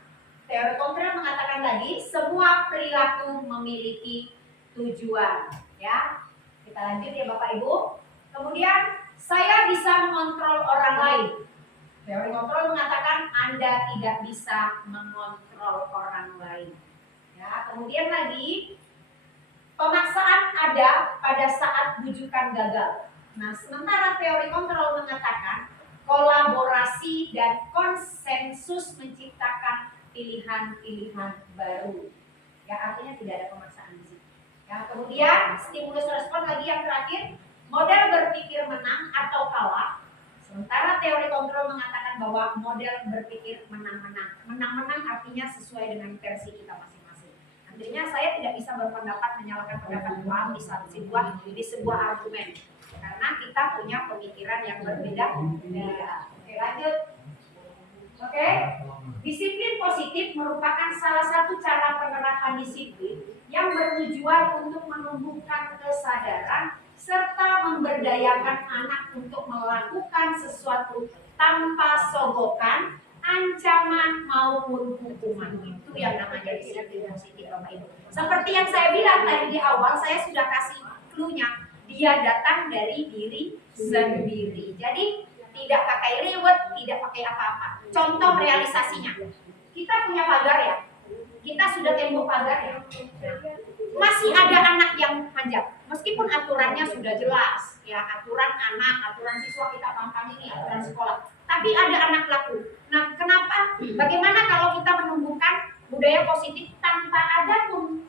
Teori kontrol mengatakan lagi semua perilaku memiliki tujuan ya. Kita lanjut ya Bapak Ibu. Kemudian saya bisa mengontrol orang lain. Teori kontrol mengatakan Anda tidak bisa mengontrol orang lain. Ya, kemudian lagi pemaksaan ada pada saat bujukan gagal. Nah, sementara teori kontrol mengatakan kolaborasi dan konsensus menciptakan pilihan-pilihan baru. Ya, artinya tidak ada pemaksaan di sini. Ya, kemudian stimulus respon lagi yang terakhir, model berpikir menang atau kalah. Sementara teori kontrol mengatakan bahwa model berpikir menang-menang. Menang-menang artinya sesuai dengan versi kita masing-masing. Artinya saya tidak bisa berpendapat menyalahkan pendapat Tuhan di sebuah argumen. Karena kita punya pemikiran yang berbeda. Oke, lanjut. Oke. Disiplin positif merupakan salah satu cara penerapan disiplin yang bertujuan untuk menumbuhkan kesadaran serta memberdayakan anak untuk melakukan sesuatu tanpa sogokan, ancaman maupun hukuman. Itu yang namanya disiplin positif, Bapak Ibu. Seperti yang saya bilang tadi di awal, saya sudah kasih clue-nya. Dia datang dari diri sendiri. Jadi tidak pakai reward, tidak pakai apa-apa. Contoh realisasinya, kita punya pagar ya, kita sudah tembok pagar ya. Masih ada anak yang manjat, meskipun aturannya sudah jelas ya, aturan anak, aturan siswa kita paham ini, aturan sekolah. Tapi ada anak laku. Nah, kenapa? Bagaimana kalau kita menumbuhkan budaya positif tanpa ada pun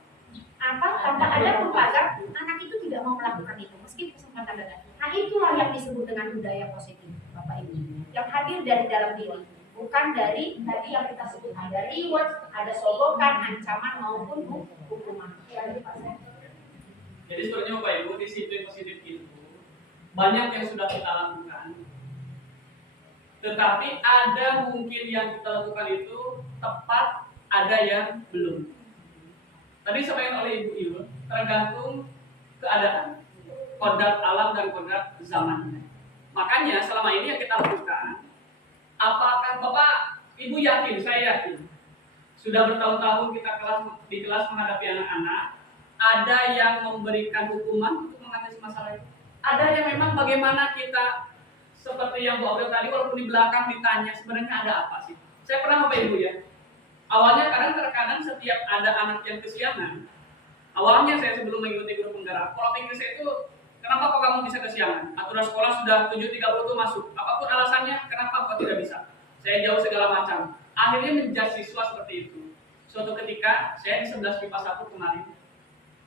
pagar, anak itu tidak mau melakukan itu meski kesempatan ada. Nah, itulah yang disebut dengan budaya positif, Bapak Ibu, yang hadir dari dalam diri, bukan dari tadi yang kita sebut ada reward, ada sogokan, ancaman maupun hukuman. Jadi sebenarnya Bapak Ibu, disiplin positif itu banyak yang sudah kita lakukan, tetapi ada mungkin yang kita lakukan itu tepat, ada yang belum. Tadi disampaikan oleh Ibu Ibu, tergantung keadaan, kodrat alam dan kodrat zamannya. Makanya selama ini yang kita lakukan, apakah Bapak Ibu yakin, saya yakin, sudah bertahun-tahun kita di kelas menghadapi anak-anak, ada yang memberikan hukuman untuk mengatasi masalah itu. Ada yang memang bagaimana kita, seperti yang Bu Aurel tadi, walaupun di belakang ditanya sebenarnya ada apa sih. Saya pernah Bapak Ibu ya, awalnya terkadang setiap ada anak yang kesiangan, awalnya saya sebelum mengikuti guru penggerak, pola pikir saya itu, kenapa kok kamu bisa kesiangan? Aturan sekolah sudah 7.30 itu masuk, apapun alasannya, kenapa kok tidak bisa? Saya jauh segala macam. Akhirnya menjudge siswa seperti itu. Suatu ketika, saya di 11 MIPA 1 kemarin,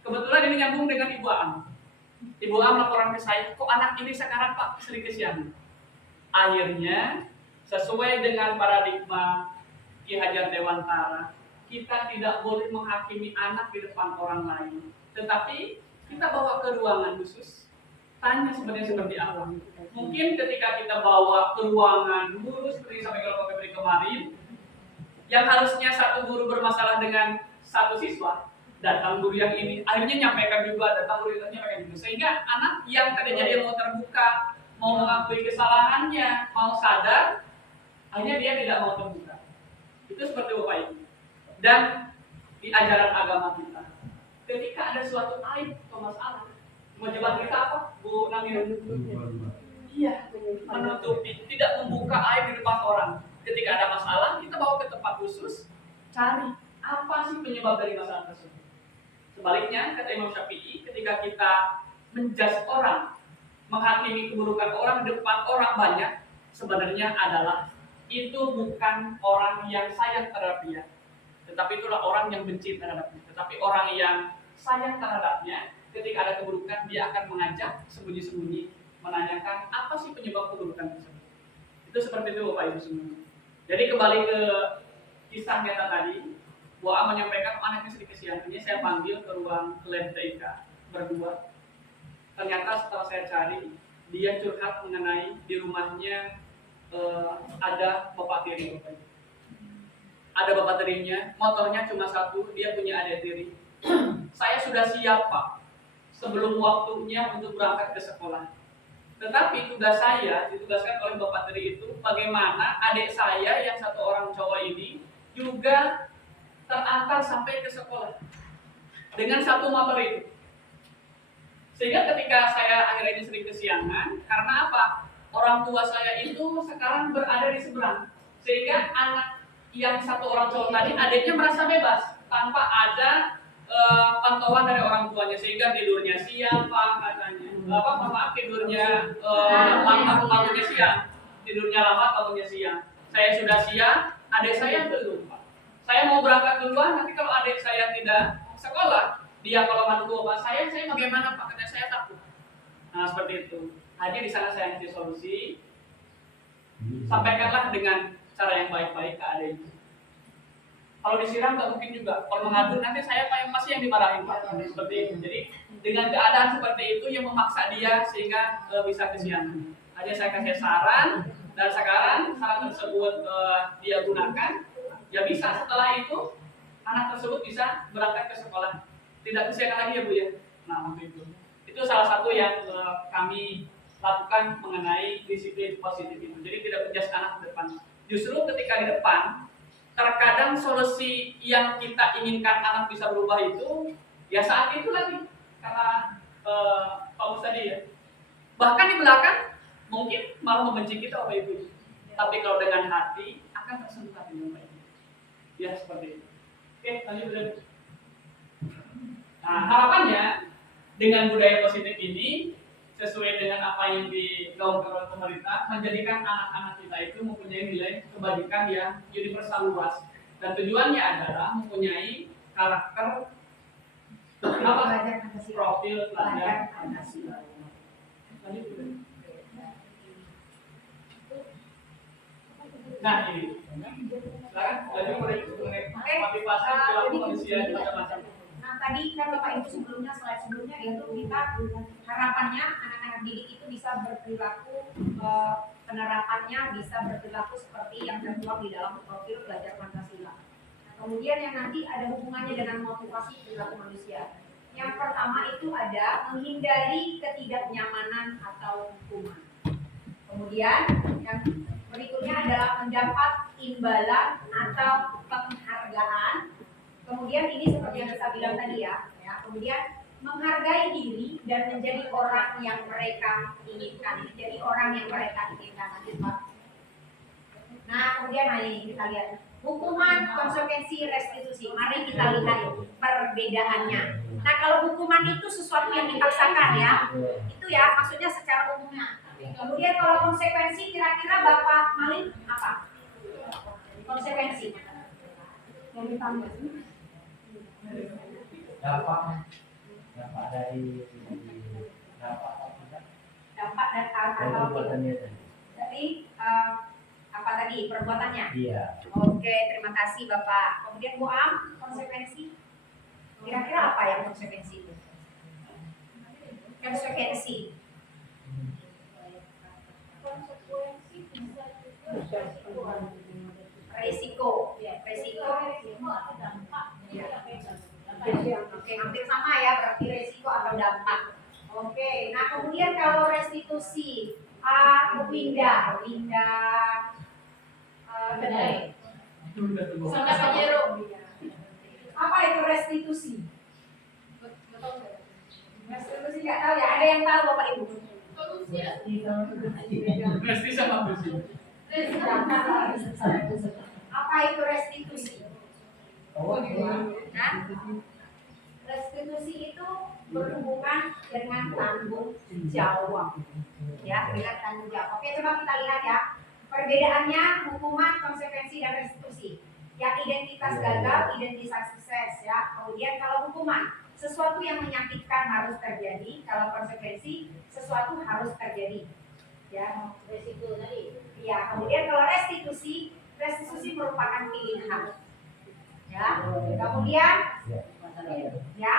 kebetulan ini nyambung dengan Ibu Am. Ibu Am laporan ke saya, kok anak ini sekarang Pak sering kesiangan? Akhirnya, sesuai dengan paradigma Ki Hajar Dewantara, kita tidak boleh menghakimi anak di depan orang lain, tetapi kita bawa ke ruangan khusus, tanya sebenarnya seperti apa. Mungkin ketika kita bawa ke ruangan guru seperti sampai kalau Pak Febri kemarin, yang harusnya satu guru bermasalah dengan satu siswa, datang guru yang ini, akhirnya nyampaikan juga, datang guru yang nyampaikan juga, sehingga anak yang tadinya dia mau terbuka, mau mengakui kesalahannya, mau sadar, akhirnya dia tidak mau terbuka. Itu seperti Bapak Ibu. Dan di ajaran agama kita, ketika ada suatu aib atau masalah, kewajiban kita apa, Bu Namira? Iya, menutupi, tidak membuka aib di depan orang. Ketika ada masalah, kita bawa ke tempat khusus, cari apa sih penyebab dari masalah tersebut. Sebaliknya, kata Imam Syafi'i, ketika kita menjudge orang, menghakimi keburukan orang di depan orang banyak, sebenarnya adalah itu bukan orang yang sayang terhadap dia, tetapi itulah orang yang benci terhadapnya. Tetapi orang yang sayang terhadapnya, ketika ada keburukan, dia akan mengajak sembunyi-sembunyi, menanyakan apa sih penyebab keburukan tersebut. Itu seperti itu Bapak Ibu semuanya. Jadi kembali ke kisah nyata tadi, Bu A menyampaikan anaknya sedikit kesiangannya, saya panggil ke ruang lab TIK berdua. Ternyata setelah saya cari, dia curhat mengenai di rumahnya ada bapak tiri. Ada bapak tirinya, motornya cuma satu, dia punya adik tiri. Saya sudah siap Pak, sebelum waktunya untuk berangkat ke sekolah. Tetapi tugas saya ditugaskan oleh bapak tiri itu, bagaimana adik saya yang satu orang cowok ini juga terantar sampai ke sekolah dengan satu motor itu. Sehingga ketika saya akhirnya sering kesiangan, karena apa? Orang tua saya itu sekarang berada di seberang, sehingga anak yang satu orang cowok tadi, adiknya merasa bebas tanpa ada pantauan dari orang tuanya, sehingga tidurnya siang Pak katanya, tidurnya lambat bangunnya siang, tidurnya lambat bangunnya siang. Saya sudah siang, adik saya belum Pak. Saya mau berangkat duluan, nanti kalau adik saya tidak sekolah, dia kalau mantu bapak saya bagaimana Pak? Katanya saya takut. Nah seperti itu. Hanya di sana saya kasih solusi, sampaikanlah dengan cara yang baik-baik ke adik. Kalau disiram nggak mungkin juga. Kalau mengadu nanti saya pasti yang dimarahin Pak. Seperti itu. Jadi dengan keadaan seperti itu yang memaksa dia sehingga bisa kesiangan. Hanya saya kasih saran dan sekarang saran tersebut dia gunakan. Ya bisa setelah itu anak tersebut bisa berangkat ke sekolah tidak kesiangan lagi ya Bu ya. Nah untuk itu salah satu yang kami lakukan mengenai disiplin positif itu. Jadi tidak menjas anak di depan. Justru ketika di depan, terkadang solusi yang kita inginkan anak bisa berubah itu ya saat itu lagi karena Pak Mus tadi ya. Bahkan di belakang mungkin malah membenci kita Bapak Ibu. Tapi kalau dengan hati akan tersentuh hati yang baik. Ya seperti itu. Oke, lanjut dulu. Nah, harapannya dengan budaya positif ini sesuai dengan apa yang digaungkan oleh pemerintah menjadikan anak-anak kita itu mempunyai nilai kebajikan yang universal luas dan tujuannya adalah mempunyai karakter profil pelajar Pancasila. Nah ini, silakan lanjut mengenai motivasi perilaku manusia macam-macam. Nah tadi kan Bapak Ibu slide sebelumnya yaitu kita harapannya anak-anak didik itu bisa berperilaku penerapannya bisa berperilaku seperti yang tertuang di dalam profil pelajar Pancasila. Nah, kemudian yang nanti ada hubungannya dengan motivasi perilaku manusia. Yang pertama itu ada menghindari ketidaknyamanan atau hukuman. Kemudian yang berikutnya adalah mendapat imbalan atau penghargaan. Kemudian ini seperti yang kita bilang tadi ya. Kemudian menghargai diri dan menjadi orang yang mereka inginkan. Menjadi orang yang mereka inginkan. Lanjut Pak. Nah kemudian ini kita lihat hukuman, konsekuensi, restitusi. Mari kita lihat perbedaannya. Nah kalau hukuman itu sesuatu yang dipaksakan ya. Itu ya maksudnya secara umumnya. Kemudian kalau konsekuensi kira-kira Bapak Malik apa? Konsekuensi. Yang ditambah. Dampak dari Dampak dan dari apa tadi perbuatannya? Iya. Oke, terima kasih Bapak. Kemudian Bu Am, konsekuensi. Kira-kira apa yang konsekuensi itu? Konsekuensi. Resiko. Resiko atau dampak. Oke, hampir sama ya, berarti resiko atau dampak. Oke, nah kemudian kalau restitusi, pindah, kedai, Sampai Pajero. apa itu restitusi? Restitusi nggak tahu ya, ada yang tahu Bapak Ibu? Resti sama bersih. Apa itu restitusi? Nah, restitusi itu berhubungan dengan tanggung jawab, ya, dengan tanggung jawab. Oke, coba kita lihat ya perbedaannya hukuman, konsekuensi dan restitusi. Yang identitas gagal, identitas sukses, ya. Kemudian kalau hukuman sesuatu yang menyakitkan harus terjadi, kalau konsekuensi sesuatu harus terjadi, ya. Resiko tadi. Ya, kemudian kalau restitusi merupakan pilihan. Ya, kemudian ya,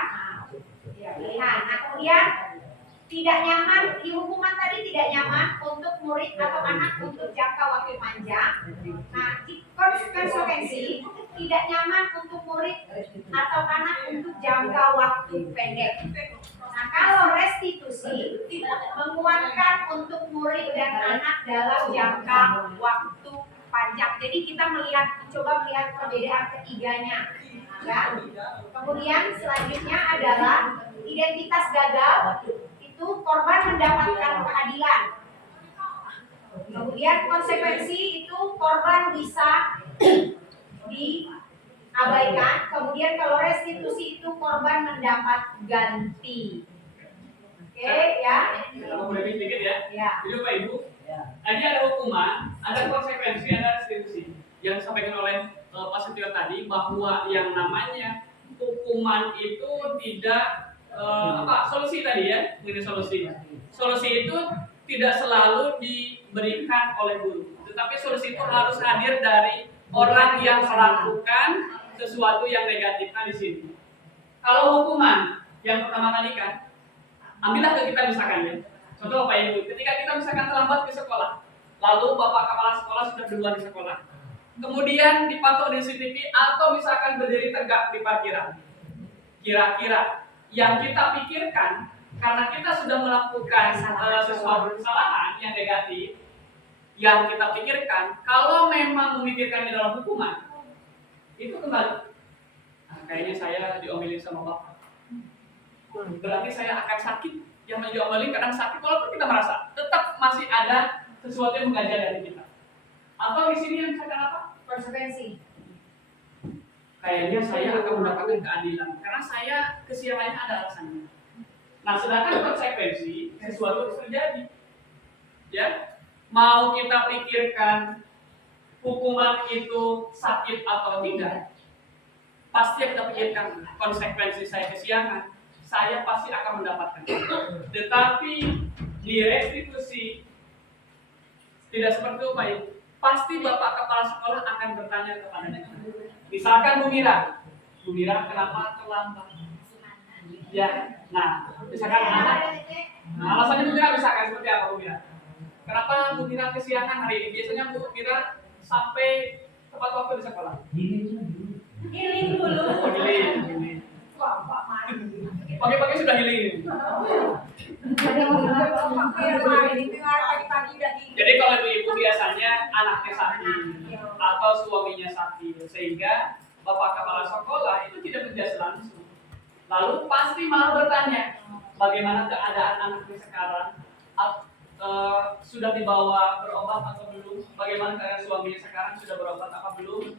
pilihan. Nah, kemudian tidak nyaman di hukuman tadi, tidak nyaman untuk murid atau anak untuk jangka waktu panjang. Nah, di konsekuensi tidak nyaman untuk murid atau anak untuk jangka waktu pendek. Nah, kalau restitusi menguatkan untuk murid dan anak dalam jangka waktu panjang. Jadi kita coba melihat perbedaan ketiganya, ya. Kemudian selanjutnya adalah identitas gagal, itu korban mendapatkan keadilan. Kemudian konsekuensi itu korban bisa diabaikan. Kemudian kalau restitusi itu korban mendapat ganti. Oke, ya. Kalau boleh sedikit ya. Ya. Jadi Pak Ibu, tadi ada hukuman, ada konsekuensi, ada restitusi. Yang disampaikan oleh Pak Setio tadi bahwa yang namanya hukuman itu tidak solusi tadi ya, mengenai solusi. Solusi itu tidak selalu diberikan oleh guru, tetapi solusi itu harus hadir dari orang yang melakukan sesuatu yang negatif. Nah di sini, kalau hukuman yang pertama tadi kan, ambillah ke kita misalkan ya. Contoh Bapak Ibu, ketika kita misalkan terlambat ke sekolah, lalu Bapak kepala sekolah sudah duluan di sekolah, kemudian dipantau di CCTV atau misalkan berdiri tegak di parkiran, kira-kira yang kita pikirkan karena kita sudah melakukan sesuatu kesalahan yang negatif, yang kita pikirkan kalau memang memikirkan di dalam hukuman itu kembali, kayaknya saya diomelin sama bapak, berarti saya akan sakit. Yang diomelin kadang sakit, walaupun kita merasa tetap masih ada sesuatu yang mengganjal dari kita. Atau di sini yang misalkan apa? Konsekuensi. Kayaknya saya akan mendapatkan keadilan karena saya kesialannya ada alasannya. Nah, sedangkan konsekuensi sesuatu yang terjadi, ya, mau kita pikirkan hukuman itu sakit atau tidak, pasti kita pikirkan konsekuensi saya kesiangan, saya pasti akan mendapatkan. Tetapi di restitusi tidak seperti itu, Pak. Pasti Bapak Kepala Sekolah akan bertanya kepadanya. Misalkan Bu Mira kenapa terlambat? Ya, nah, misalkan alasannya Bu Mira misalkan seperti apa Bu Mira? Kenapa Bu Mira kesiangan hari ini? Biasanya Bu Mira sampai tepat waktu di sekolah. Healing dulu. Healing. Pagi-pagi sudah healing. Jadi kalau ibu biasanya anaknya sakit atau suaminya sakit, sehingga Bapak Kepala Sekolah itu tidak menjelaskan langsung. Lalu pasti malah bertanya, bagaimana keadaan anaknya sekarang? Sudah dibawa berobat atau belum? Bagaimana keadaan suaminya sekarang, sudah berobat apa belum?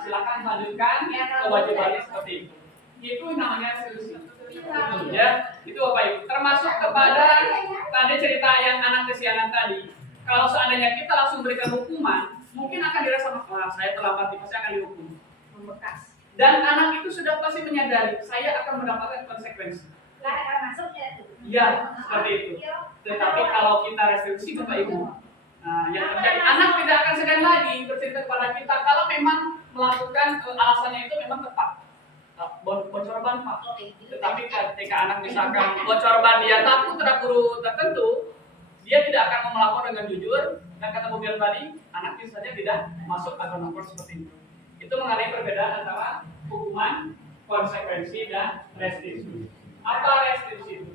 Silakan lanjutkan kewajibannya seperti itu. Itu namanya restitusi. Ya, itu Bapak Ibu. Termasuk kepada tadi cerita yang anak kesiangan tadi. Kalau seandainya kita langsung berikan hukuman, mungkin akan dirasa, saya terlambat, pasti akan dihukum. Membekas. Dan anak itu sudah pasti menyadari, saya akan mendapatkan konsekuensi. Ya, seperti itu. Tetapi kalau kita restitusi Bapak Ibu, yang terjadi anak tidak akan segan lagi bercerita kepada kita kalau memang melakukan alasannya itu memang tepat. Bocor ban Pak. Tetapi ketika anak misalkan bocor ban dia takut terhadap guru tertentu, dia tidak akan mau melapor dengan jujur, dan kata Bu Mira tadi, anak bisa saja tidak masuk atau melapor seperti itu. Itu mengenai perbedaan antara hukuman, konsekuensi, dan restitusi. Apa restitusi itu?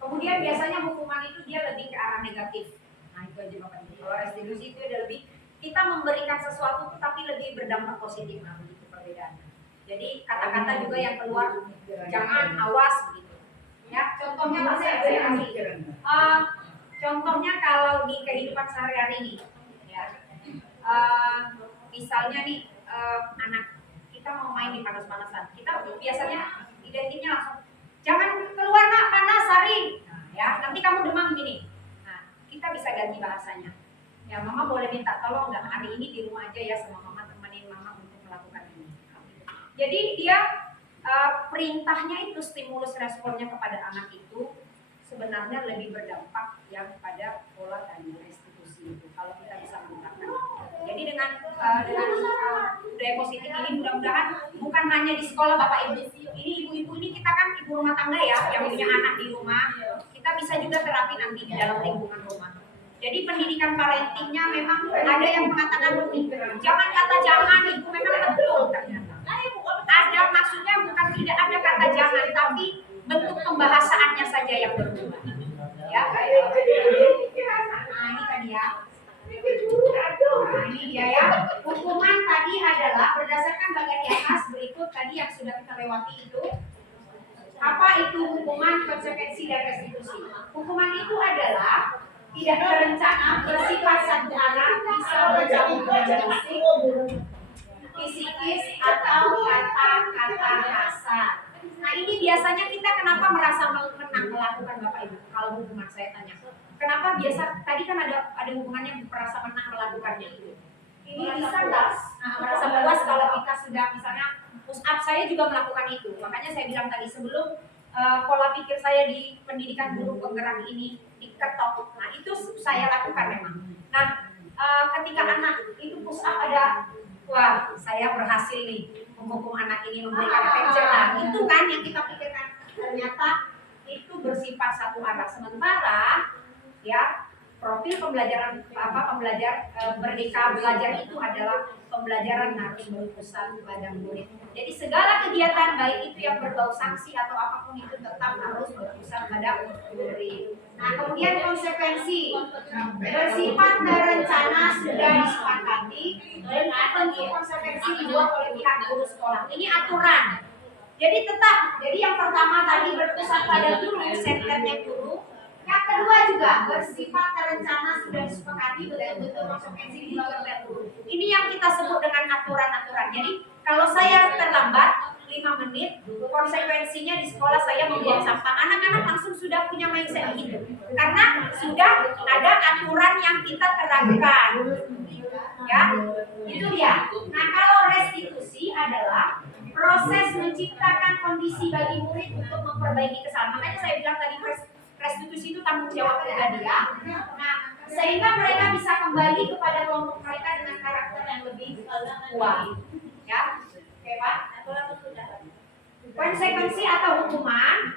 Kemudian biasanya hukuman itu dia lebih ke arah negatif. Nah itu aja Bapak Ibu. Kalau restitusi itu ada lebih kita memberikan sesuatu tapi lebih berdampak positif. Nah begitu perbedaannya. Jadi kata-kata juga yang keluar jangan, awas begitu. Ya contohnya Pak saya kasih. Contohnya kalau di kehidupan sehari-hari ini, ya, misalnya nih anak kita mau main di panas-panasan, kita biasanya identiknya langsung jangan keluar nak panas Sari. Nah, ya nanti kamu demam gini. Nah kita bisa ganti bahasanya. Ya mama boleh minta tolong nggak hari ini di rumah aja ya sama mama, temenin mama untuk melakukan ini. Jadi dia perintahnya itu stimulus responnya kepada anak itu sebenarnya lebih berdampak yang pada pola tadi restitusi itu kalau kita bisa menggunakan. Jadi dengan budaya positif ini mudah-mudahan bukan hanya di sekolah Bapak Ibu. Ini ibu-ibu ini kita kan ibu rumah tangga ya yang punya anak di rumah. Kita bisa juga terapi nanti di dalam lingkungan rumah. Jadi pendidikan parentingnya memang ada yang mengatakan jangan kata jangan, ibu memang betul ternyata. Ada maksudnya bukan tidak ada kata jangan, tapi bentuk pembahasaannya saja yang berubah. Ya, nah ini tadi ya. Nah ini dia ya. Hukuman tadi adalah berdasarkan bagian di atas berikut tadi yang sudah kita lewati itu. Apa itu hukuman, konsekuensi, dan restitusi? Hukuman itu adalah tidak terencana, bersifat sementara, bisa mencabut fisikis atau kata-kata kasar. Nah ini biasanya kita kenapa merasa menang melakukan Bapak Ibu? Kalau hukuman saya tanya, kenapa biasa tadi kan ada hubungannya merasa menang melakukannya itu? Ini bisa nggak merasa puas kalau kita sudah misalnya push up, saya juga melakukan itu. Makanya saya bilang tadi sebelum pola pikir saya di pendidikan guru penggerak ini diketok. Nah itu saya lakukan memang. Nah ketika anak itu push up ada, wah saya berhasil nih menghukum anak ini memberikan efek jerah. Itu kan yang kita pikirkan, ternyata itu bersifat satu arah. Sementara ya profil pembelajaran Merdeka Belajar itu adalah pembelajaran harus berpusat pada murid. Jadi segala kegiatan baik itu yang berbau sanksi atau apapun itu tetap harus berpusat pada murid. Nah, kemudian konsekuensi bersifat terencana sudah disepakati dengan bentuk konsekuensi dibuat oleh pihak guru sekolah. Ini aturan. Jadi tetap, jadi yang pertama tadi berpusat pada guru, senternya guru. Yang kedua juga bersifat terencana sudah disepakati betul-betul konsekuensi dibuat oleh guru. Ini yang kita sebut dengan aturan-aturan. Jadi kalau saya terlambat 5 menit, konsekuensinya di sekolah saya membuang sampah. Anak-anak langsung sudah punya mindset gitu, karena sudah ada aturan yang kita terapkan. Ya, itu dia. Nah, kalau restitusi adalah proses menciptakan kondisi bagi murid untuk memperbaiki kesalahan. Makanya saya bilang tadi restitusi itu tanggung jawab pribadi ya. Nah, sehingga mereka bisa kembali kepada kelompok mereka dengan karakter yang lebih kuat. Ya, oke Pak. Konsekuensi atau hukuman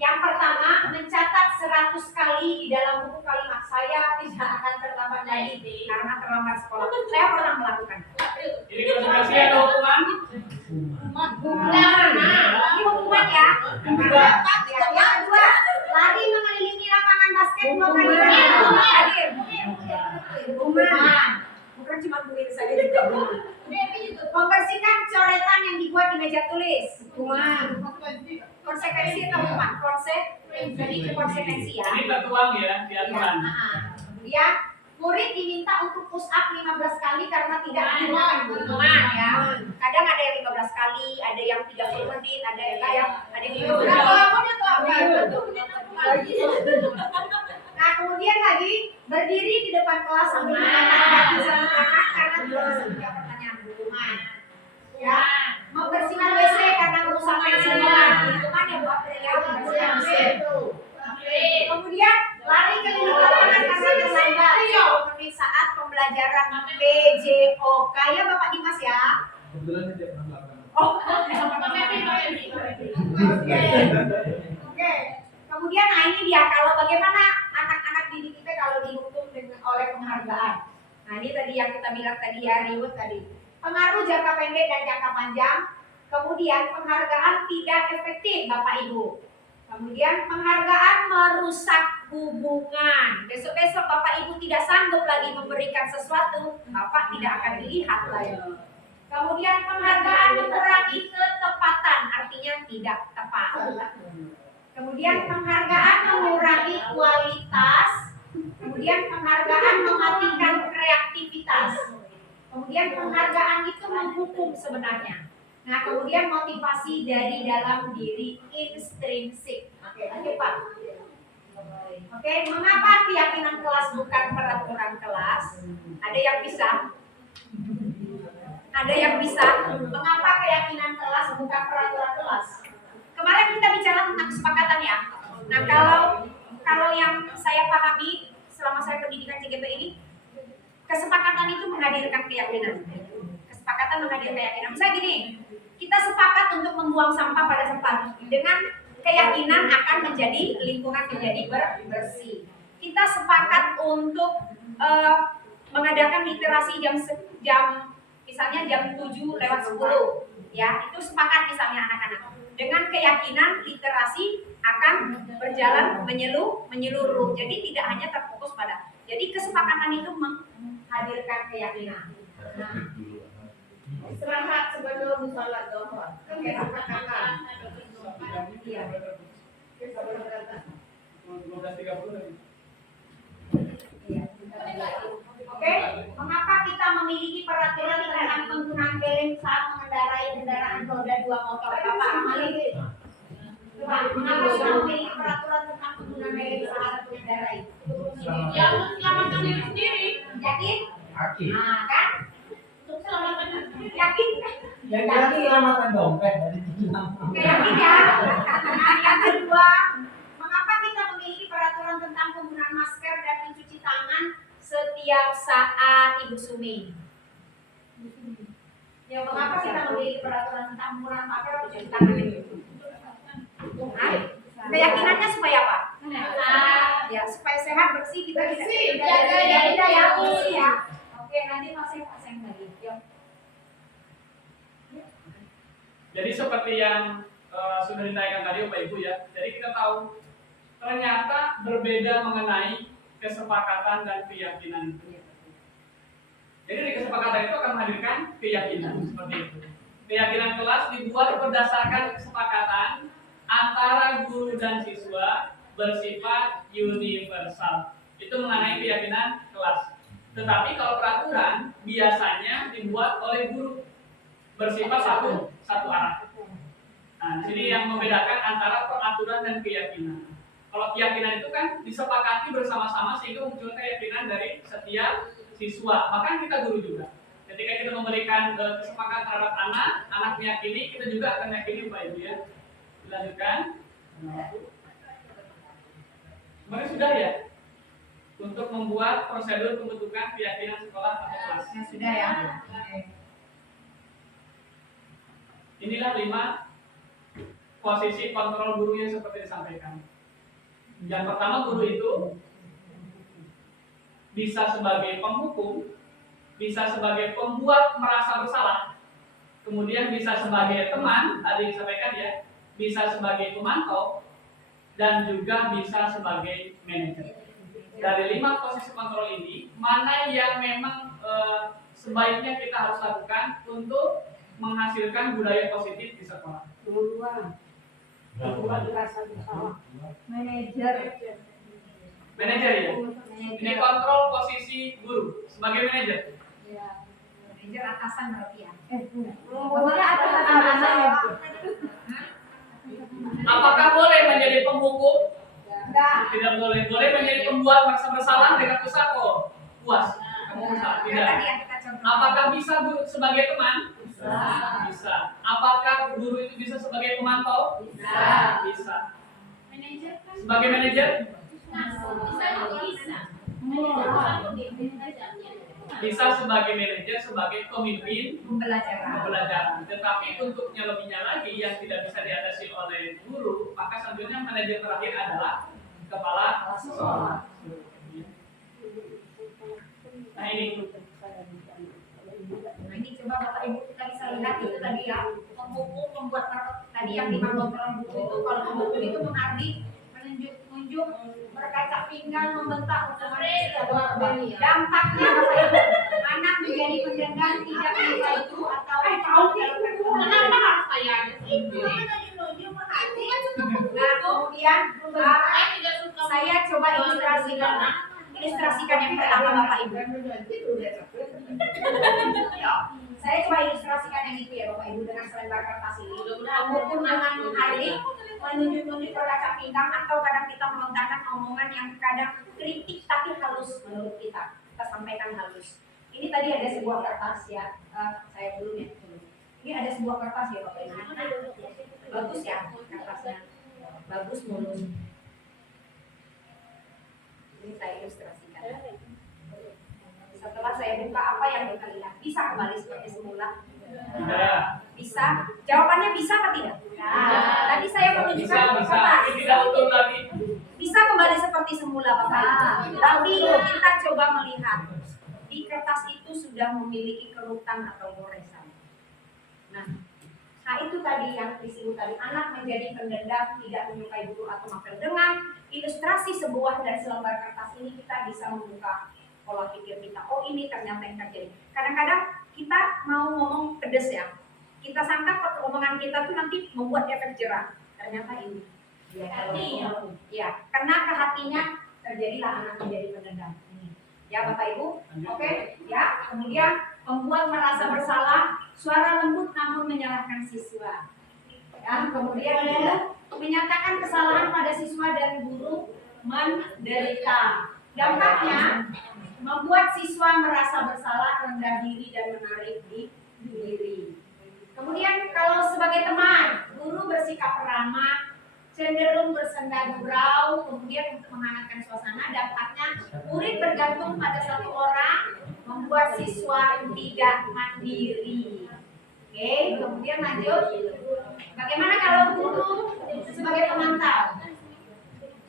yang pertama, mencatat 100 kali di dalam buku kalimat saya tidak akan terlambat lagi karena terlambat sekolah. Saya pernah melakukan. Ini konsekuensi atau hukuman? Nah, ini hukuman ya. Yang kedua, lari mengelilingi lapangan basket 2 kali. Hadir. Hukuman. Bukan cuma murid saya juga. Membersihkan coretan yang dibuat di meja tulis. Hukuman. Konsekuensi atau hukuman? Jadi konsekuensi ya. Ini tertuang ya di aturan. Ya, murid diminta untuk push up 15 kali karena tidak menggunakan hukuman ya. Kadang ada yang 15 kali, ada yang 30 menit, ada yang Nah, kemudian lagi berdiri di depan kelas sambil mengangkat kaki sama tangan karena tidak bisa menjawab pertanyaan hukuman. Ya, membersihkan WC karena merusak pensil hukuman yang buat beliau membersihkan WC. Kemudian lari keliling lapangan karena terlambat 10 menit saat pembelajaran PJOK ya Bapak Dimas ya. Kebetulan saya tidak pernah melakukan. Oke. Kemudian nah ini dia kalau bagaimana anak-anak didik kita kalau dihukum oleh penghargaan. Nah ini tadi yang kita bilang tadi ya reward tadi. Pengaruh jangka pendek dan jangka panjang. Kemudian penghargaan tidak efektif Bapak Ibu. Kemudian penghargaan merusak hubungan. Besok-besok Bapak Ibu tidak sanggup lagi memberikan sesuatu, Bapak tidak akan dilihat lagi. Kemudian penghargaan mengurangi ketepatan, artinya tidak tepat. Kemudian penghargaan mengurangi kualitas. Kemudian penghargaan mematikan kreativitas. Kemudian penghargaan itu menghukum sebenarnya. Nah, kemudian motivasi dari dalam diri intrinsik. Oke, lanjut Pak. Oke, mengapa keyakinan kelas bukan peraturan kelas? Ada yang bisa? Ada yang bisa? Mengapa keyakinan kelas bukan peraturan kelas? Kemarin kita bicara tentang kesepakatan ya. Nah, kalau yang saya pahami selama saya pendidikan CGP ini, kesepakatan itu menghadirkan keyakinan. Kesepakatan menghadirkan keyakinan. Misalnya gini, kita sepakat untuk membuang sampah pada tempat dengan keyakinan akan menjadi lingkungan menjadi bersih. Kita sepakat untuk mengadakan literasi misalnya jam 7:10 ya, itu sepakat misalnya anak-anak. Dengan keyakinan literasi akan berjalan menyeluruh. Jadi tidak hanya terfokus pada. Jadi kesepakatan itu menghadirkan keyakinan. Nah, Istirahat sebelum sholat zuhur. Iya. Oke, mengapa kita memiliki peraturan tentang penggunaan helm saat mengendarai kendaraan roda 2 motor? Bapak Amali. Coba, mengapa kita memiliki peraturan tentang penggunaan helm saat mengendarai? Ya, untuk menyelamatkan diri sendiri. Yakin? Yakin. Nah, kan? Untuk menyelamatkan diri sendiri. Yakin? Yang kira keselamatan dompet dari Yakin ya? Nah, yang kedua, mengapa kita memiliki peraturan tentang penggunaan masker dan mencuci tangan setiap saat Ibu Sumi? Ya, mengapa kita memiliki peraturan tentang penggunaan masker dan mencuci tangan itu? Nah, keyakinannya supaya apa? Ya, supaya sehat bersih kita Bersih, jaga jaga kita ya betul. bersih ya. Oke, nanti masih lagi. Yuk. Jadi seperti yang sudah ditanyakan tadi Bapak Ibu ya. Jadi kita tahu ternyata berbeda mengenai kesepakatan dan keyakinan itu. Jadi di kesepakatan itu akan menghadirkan keyakinan seperti itu. Keyakinan kelas dibuat berdasarkan kesepakatan antara guru dan siswa bersifat universal. Itu mengenai keyakinan kelas. Tetapi kalau peraturan biasanya dibuat oleh guru bersifat satu arah. Nah, di sini yang membedakan antara peraturan dan keyakinan. Kalau keyakinan itu kan disepakati bersama-sama sehingga muncul keyakinan dari setiap siswa, bahkan kita guru juga. Ketika kita memberikan kesepakatan terhadap anak meyakini, kita juga akan meyakini Pak Ibu ya. Dilanjutkan. Kemarin sudah ya? Untuk membuat prosedur pembentukan keyakinan sekolah atau kelas. Ya, sudah ya. Inilah 5 posisi kontrol guru yang seperti disampaikan. Yang pertama, guru itu bisa sebagai penghukum, bisa sebagai pembuat merasa bersalah, kemudian bisa sebagai teman, tadi disampaikan ya, bisa sebagai pemantau, dan juga bisa sebagai manajer. Dari 5 posisi kontrol ini, mana yang memang sebaiknya kita harus lakukan untuk menghasilkan budaya positif di sekolah? Buat rasa bersalah. Manajer. Manajer ya? Ini kontrol posisi guru sebagai manajer. Ya. Manajer atasan berarti ya. Pokoknya atasan ya. Apakah boleh menjadi penghukum? Enggak. Tidak boleh. Boleh menjadi pembuat merasa bersalah dengan usaha kok? Puas. Kamu usaha? Tadi Tidak. yang kita contoh. Apakah bisa guru sebagai teman? Bisa. Bisa. Apakah guru itu bisa sebagai pemantau? Bisa. Bisa. Manajer kan Sebagai manajer? bisa. Bisa sebagai manajer, sebagai pemimpin pembelajaran. Tetapi untuknya lebihnya lagi yang tidak bisa diatasi oleh guru, maka selanjutnya manajer terakhir adalah kepala sekolah. Nah ini Nah, ini coba Bapak Ibu kita bisa lihat itu tadi ya, penghukum membuat tadi yang 5 kontrol guru itu, kalau penghukum itu menghardik, menunjuk, berkaca pinggang, membentak, dampaknya Bapak Ibu, anak menjadi pendendam, tidak bisa itu atau Kenapa harus saya aja sih? nah kemudian Saya tidak suka. saya coba ilustrasikan yang pertama Bapak Ibu. Saya coba ilustrasikan yang itu ya Bapak Ibu dengan selembar kertas ini. Penghukum dengan menghardik, menunjuk-nunjuk berkaca pinggang, atau kadang kita melontarkan omongan yang kadang kritik tapi halus menurut kita. Kita sampaikan halus. Ini tadi ada sebuah kertas ya. Saya belum ya. Ini ada sebuah kertas ya Bapak Ibu. Bagus ya kertasnya. Bagus mulus. Ini saya ilustrasikan. Setelah saya buka, apa yang kita lihat? Bisa kembali seperti semula? tidak. Bisa? Jawabannya bisa atau tidak? Tadi saya menunjukkan Bisa. kertas. Ini tidak utuh lagi. Bisa kembali seperti semula Bapak Ibu. Tapi kita coba melihat di kertas itu sudah memiliki kerutan atau goresan. Nah itu tadi yang disebut tadi, anak menjadi pendendam, tidak menyukai guru atau makan. Dengan ilustrasi sebuah dan selembar kertas ini kita bisa membuka pola pikir kita. Oh ini ternyata yang terjadi. Kadang-kadang kita mau ngomong pedes ya. Kita sangka omongan kita tuh nanti membuat efek jerah. Ternyata ini. Ya, karena ke hatinya terjadilah anak menjadi pendendam. Ya Bapak Ibu, oke? Ya, kemudian membuat merasa bersalah, suara lembut namun menyalahkan siswa. Ya, kemudian menyatakan kesalahan pada siswa dan guru menderita. Dampaknya membuat siswa merasa bersalah, rendah diri dan menarik diri. Kemudian kalau sebagai teman, guru bersikap ramah, cenderung bersenda gurau, kemudian untuk menghangatkan suasana. Dampaknya murid bergantung pada satu orang, membuat siswa tidak mandiri. Oke, kemudian lanjut. Bagaimana kalau guru sebagai pemantau?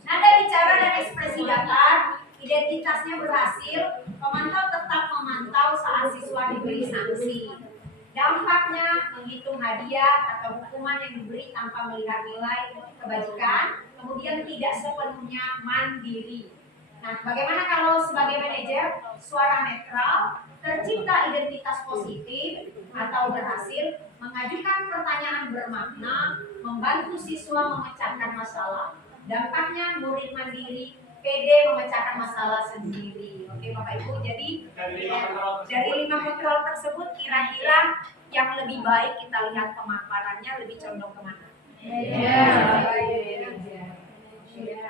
Nada bicara dan ekspresi datar, identitasnya berhasil, pemantau tetap memantau saat siswa diberi sanksi. Dampaknya menghitung hadiah atau hukuman yang diberi tanpa melihat nilai kebajikan, kemudian tidak sepenuhnya mandiri. Nah, bagaimana kalau sebagai manajer suara netral, tercipta identitas positif atau berhasil, mengajukan pertanyaan bermakna, membantu siswa memecahkan masalah. Dampaknya murid mandiri, pede memecahkan masalah sendiri. Oke Bapak Ibu, jadi dari 5 kontrol tersebut kira-kira yang lebih baik kita lihat pemaparannya lebih condong kemana?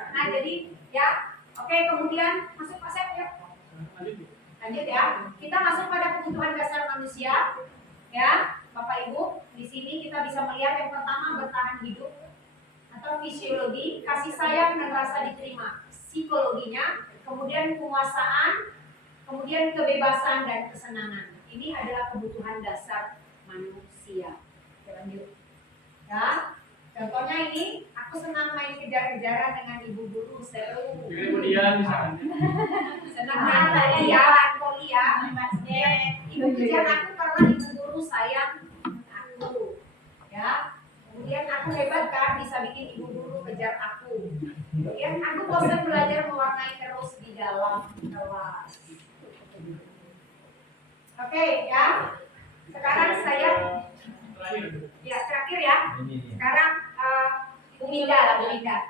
Nah jadi ya, oke kemudian masuk Pak Sep ya. Lanjut ya, kita masuk pada kebutuhan dasar manusia ya Bapak Ibu. Di sini kita bisa melihat yang pertama bertahan hidup atau fisiologi, kasih sayang dan rasa diterima, psikologinya, kemudian penguasaan, kemudian kebebasan dan kesenangan. Ini adalah kebutuhan dasar manusia. Lanjut ya, contohnya ini aku senang main kejar-kejaran dengan ibu guru, seru. Kemudian Senang main tadi ya, poli ya, basket. Ibu kejar aku karena ibu guru sayang aku ya. Kemudian aku hebat kan, bisa bikin ibu guru kejar aku. Kemudian aku bosan belajar mewarnai terus di dalam kelas. Oke ya, sekarang saya ya terakhir ya. Sekarang Bu Minda lah, Bu Minda.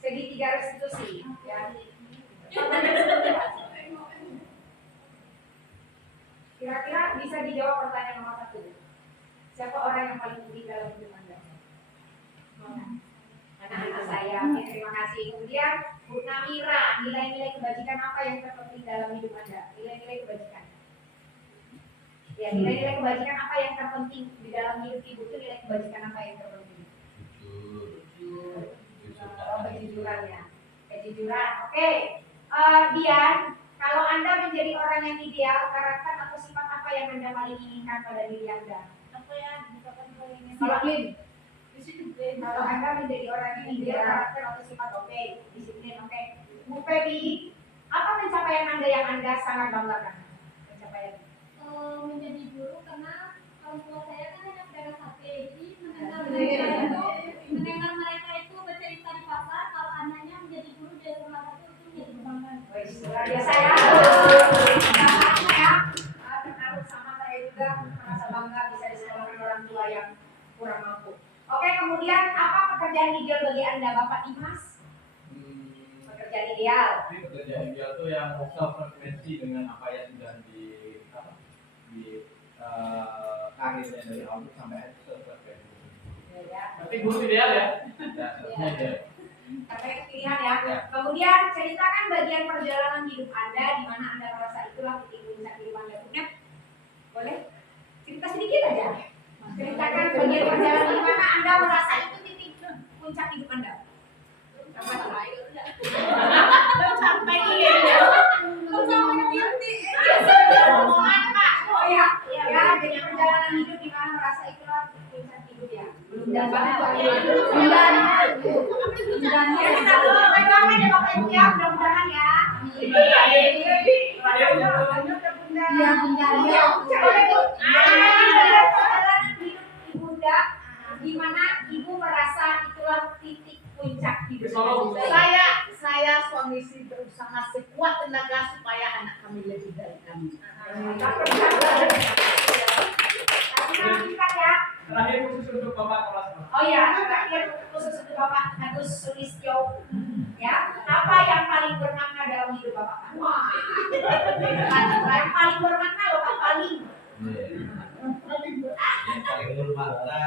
Segitiga restitusi ya. Kira-kira bisa dijawab pertanyaan nomor 1. Siapa orang yang paling penting dalam hidup Anda? Anak-anak saya. Oke, terima kasih. Kemudian Bu Namira, nilai-nilai kebajikan apa yang terpenting dalam hidup Anda? Nilai-nilai kebajikan. Ya, nilai-nilai kebajikan apa yang terpenting di dalam hidup ibu itu? Nilai kebajikan apa yang terpenting? Jujur. Oh, kejujuran ya. Kejujuran. Oke. Dian, kalau Anda menjadi orang yang ideal, karakter atau sifat apa yang Anda paling inginkan pada diri Anda? Kalau Anda menjadi orang yang ideal, karakter atau sifat oke, disiplin oke. Bu Febi, apa pencapaian Anda yang Anda sangat banggakan? Pencapaian? Menjadi guru karena orang tua saya kan hanya pedagang sate, jadi mendengar mereka itu bercerita di pasar kalau anaknya menjadi guru di salah satu itu menjadi kebanggaan. Luar biasa ya. Terharu sama saya juga, merasa bangga bisa disekolahkan orang tua yang kurang mampu. Oke, kemudian apa pekerjaan ideal bagi Anda, Bapak Dimas? Pekerjaan ideal. Pekerjaan ideal itu yang sefrekuensi dengan apa yang sudah di karirnya dari awal sampai akhir sefrekuensi. Ya. Tapi guru ideal ya. Karena itu pilihan ya. Kemudian ceritakan bagian perjalanan hidup Anda di mana Anda merasa itulah titik puncak hidup Anda. Punya? Boleh? Cerita sedikit aja. Ceritakan bagian perjalanan di mana Anda merasa itu titik puncak hidup Anda. Sampai oh ya, ya jadi perjalanan hidup di mana merasa itulah puncak hidup ya. Belum banget Pak. Mudah-mudahan ya kita doakan ya Bapak Ibu ya, mudah-mudahan ya. Iya benar ya. Perjalanan hidup Ibunda di mana Ibu merasa itulah titik puncak hidup. Saya suami istri berusaha sekuat tenaga supaya anak kami lebih dari kami. Terakhir khusus untuk Bapak kelas. Oh ya, terakhir khusus untuk Bapak Agus Sulistyo. Ya, apa yang paling bermakna dalam hidup Bapak? Wah, yang paling bermakna loh Pak, paling. Yang paling bermakna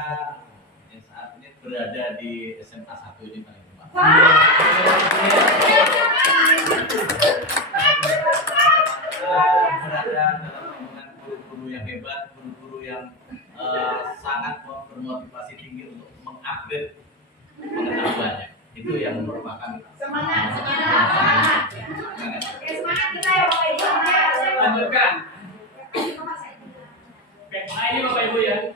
yang saat ini berada di SMA 1 ini paling bermakna. Berada dalam lingkungan guru-guru yang hebat, guru-guru yang sangat bermotivasi tinggi untuk mengupgrade pengetahuannya. Itu yang merupakan Semangat. Oke, semangat kita ya Bapak Ibu. Lanjutkan. Oke, nah ini Bapak Ibu ya.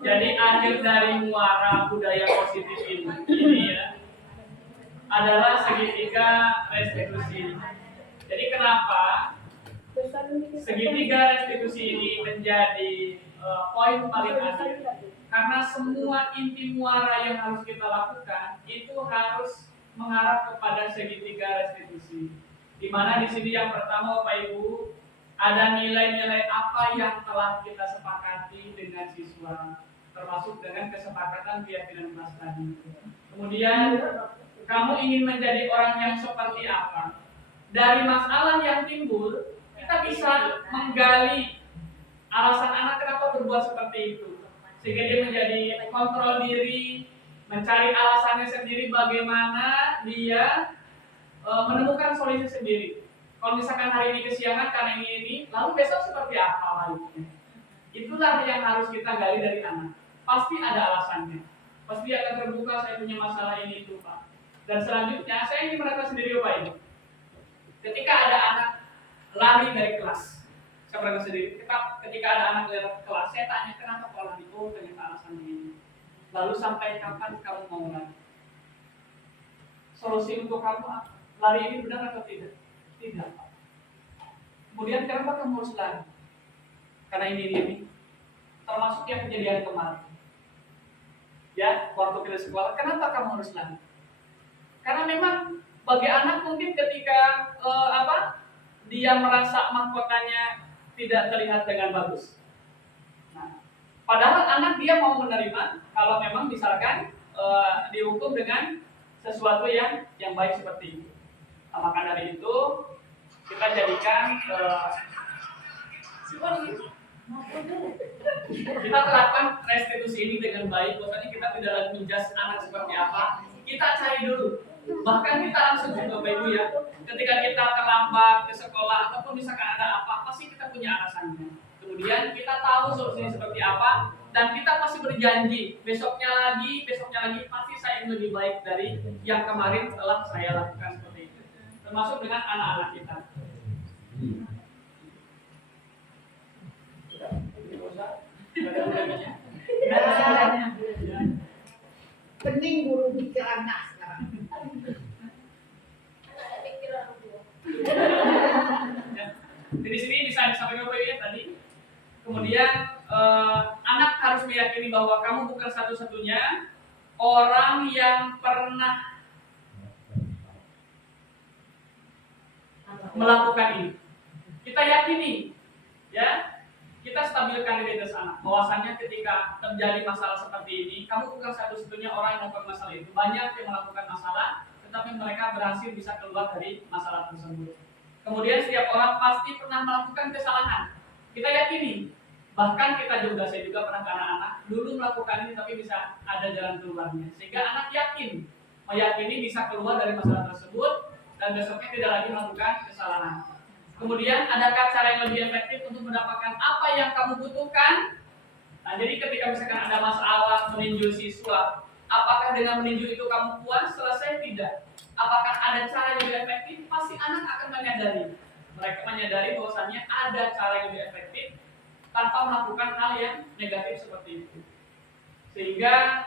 Jadi akhir dari muara budaya positif ini ya adalah segitiga restitusi. Jadi kenapa segitiga restitusi ini menjadi poin paling akhir? Karena semua inti muara yang harus kita lakukan itu harus mengarah kepada segitiga restitusi. Di mana di sini yang pertama Bapak Ibu ada nilai-nilai apa yang telah kita sepakati dengan siswa, termasuk dengan kesepakatan keyakinan kelas tadi. Kemudian kamu ingin menjadi orang yang seperti apa? Dari masalah yang timbul, kita bisa menggali alasan anak kenapa berbuat seperti itu, sehingga dia menjadi kontrol diri, mencari alasannya sendiri bagaimana dia menemukan solusi sendiri. Kalau misalkan hari ini kesiangan karena ini, lalu besok seperti apa baiknya? Itulah yang harus kita gali dari anak. Pasti ada alasannya. Pasti akan terbuka, saya punya masalah ini itu Pak. Dan selanjutnya saya ingin merasa sendiri Bapak Ibu. Ketika ada anak lari dari kelas, saya pernah sendiri. Ketika ada anak dari kelas, saya tanya kenapa kau lari? Oh ternyata alasannya ini. Lalu sampai kapan kamu mau lari? Solusi untuk kamu apa? Lari ini benar atau tidak? Tidak. Kemudian kenapa kamu harus lari? Karena ini. Termasuk yang kejadian kemarin. Ya, waktu kita sekolah, kenapa kamu harus lari? Karena memang bagi anak mungkin ketika dia merasa mahkotanya tidak terlihat dengan bagus. Nah, padahal anak dia mau menerima kalau memang misalkan dihukum dengan sesuatu yang baik seperti itu. Nah, maka dari itu kita jadikan kita terapkan restitusi ini dengan baik. Maksudnya kita tidak lagi menjudge anak seperti apa. Kita cari dulu. Bahkan kita langsung juga Bapak Ibu ya. Ketika kita terlambat ke sekolah ataupun misalkan ada apa, pasti kita punya alasannya. Kemudian kita tahu solusinya seperti apa dan kita pasti berjanji besoknya lagi pasti saya ingin lebih baik dari yang kemarin telah saya lakukan seperti itu. Termasuk dengan anak-anak kita. Pening guru bikin anak sekarang. Di sini bisa disampaikan Bapak ya tadi. Kemudian anak harus meyakini bahwa kamu bukan satu-satunya orang yang pernah melakukan ini. Kita yakini, ya. Kita stabilkan diri di sana. Bahwasanya ketika terjadi masalah seperti ini, kamu bukan satu-satunya orang yang melakukan masalah itu. Banyak yang melakukan masalah, tetapi mereka berhasil bisa keluar dari masalah tersebut. Kemudian setiap orang pasti pernah melakukan kesalahan. Kita yakini. Bahkan saya juga pernah ke anak-anak dulu melakukan ini, tapi bisa ada jalan keluarnya. Sehingga anak meyakini bisa keluar dari masalah tersebut dan besoknya tidak lagi melakukan kesalahan. Kemudian adakah cara yang lebih efektif untuk mendapatkan apa yang kamu butuhkan? Nah, jadi ketika misalkan ada masalah meninju siswa, apakah dengan meninju itu kamu puas? Selesai tidak? Apakah ada cara yang lebih efektif? Pasti anak akan menyadari. Mereka menyadari bahwasannya ada cara yang lebih efektif tanpa melakukan hal yang negatif seperti itu. Sehingga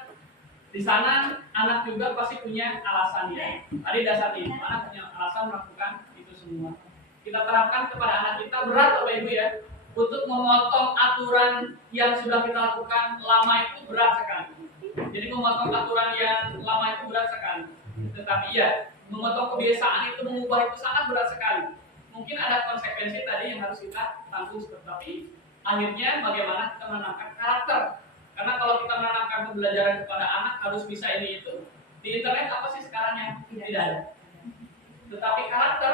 di sana anak juga pasti punya alasannya. Tadi dasar itu anak punya alasan melakukan itu semua. Kita terapkan kepada anak kita berat Bapak Ibu ya. Untuk memotong aturan yang sudah kita lakukan lama itu berat sekali. Jadi memotong aturan yang lama itu berat sekali. Tetapi ya, memotong kebiasaan itu mengubah itu sangat berat sekali. Mungkin ada konsekuensi tadi yang harus kita tanggung, tapi akhirnya bagaimana kita menanamkan karakter. Karena kalau kita menanamkan pembelajaran kepada anak harus bisa ini itu, di internet apa sih sekarang yang tidak ada. Tetapi karakter,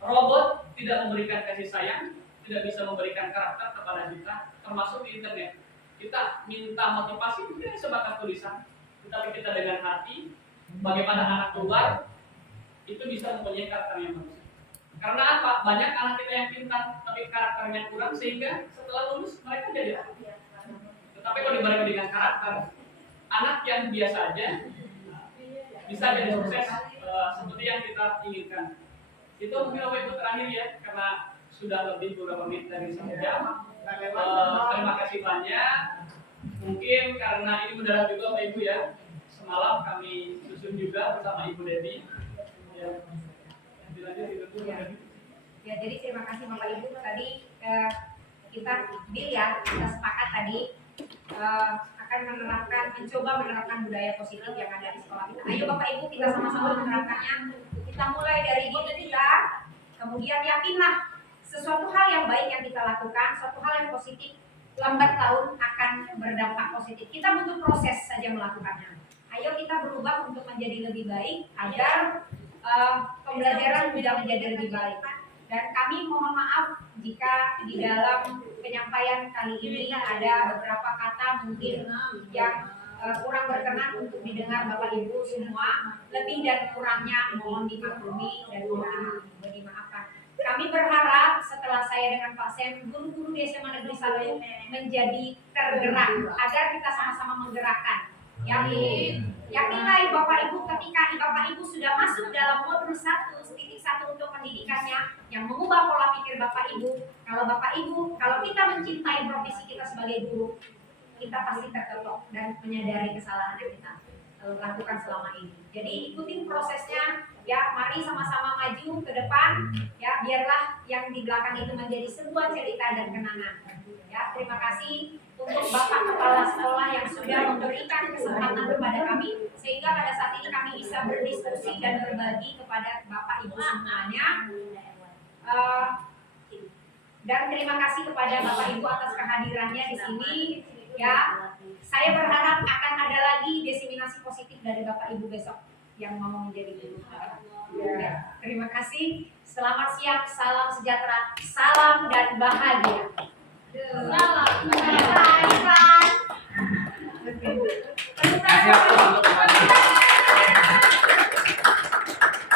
robot tidak memberikan kasih sayang, tidak bisa memberikan karakter kepada kita, termasuk di internet. Kita minta motivasi mungkin sebatas tulisan, tetapi kita dengan hati, bagaimana anak keluar, itu bisa mempunyai karakter yang bagus. Karena apa? Banyak anak kita yang pintar, tapi karakternya kurang, sehingga setelah lulus mereka jadi apa? Tetapi kalau dibarengi dengan karakter, anak yang biasa aja bisa jadi sukses seperti yang kita inginkan. Itu mungkin Bapak Ibu terakhir ya, karena sudah lebih beberapa menit dari 1 jam. Terima kasih banyak. Mungkin karena ini mendadak juga Bapak Ibu ya, semalam kami susun juga bersama Ibu Devi. Ya. Dilanjut itu. Ya, jadi terima kasih Bapak Ibu. Tadi kita sepakat tadi akan mencoba menerapkan budaya positif yang ada di sekolah kita. Ayo Bapak Ibu, kita sama-sama menerapkannya. Kita mulai dari diri kita, kemudian yakinlah sesuatu hal yang baik yang kita lakukan, suatu hal yang positif, lambat laun akan berdampak positif. Kita butuh proses saja melakukannya. Ayo kita berubah untuk menjadi lebih baik agar pembelajaran juga menjadi lebih baik. Dan kami mohon maaf jika di dalam penyampaian kali ini ada beberapa kata mungkin yang kurang berkenan untuk didengar Bapak Ibu semua. Lebih dan kurangnya mohon dimaklumi dan mohon dimaafkan. Kami berharap setelah saya dengan Pak Sem, guru-guru di SMA Negeri 1 menjadi tergerak agar kita sama-sama menggerakkan. Yakinlah Bapak Ibu, ketika Bapak Ibu sudah masuk dalam modul 1 untuk pendidikannya yang mengubah pola pikir Bapak Ibu. Kalau kita mencintai profesi kita sebagai guru, kita pasti terketok dan menyadari kesalahan yang kita lakukan selama ini. Jadi ikutin prosesnya, ya. Mari sama-sama maju ke depan, ya. Biarlah yang di belakang itu menjadi sebuah cerita dan kenangan. Ya, terima kasih untuk Bapak Kepala Sekolah yang sudah memberikan kesempatan kepada kami sehingga pada saat ini kami bisa berdiskusi dan berbagi kepada Bapak Ibu semuanya. Dan terima kasih kepada Bapak Ibu atas kehadirannya di sini. Ya, saya berharap akan ada lagi diseminasi positif dari Bapak Ibu besok yang mau menjadi guru. Ya, terima kasih. Selamat siang, salam sejahtera, salam dan bahagia. Salam. Bye.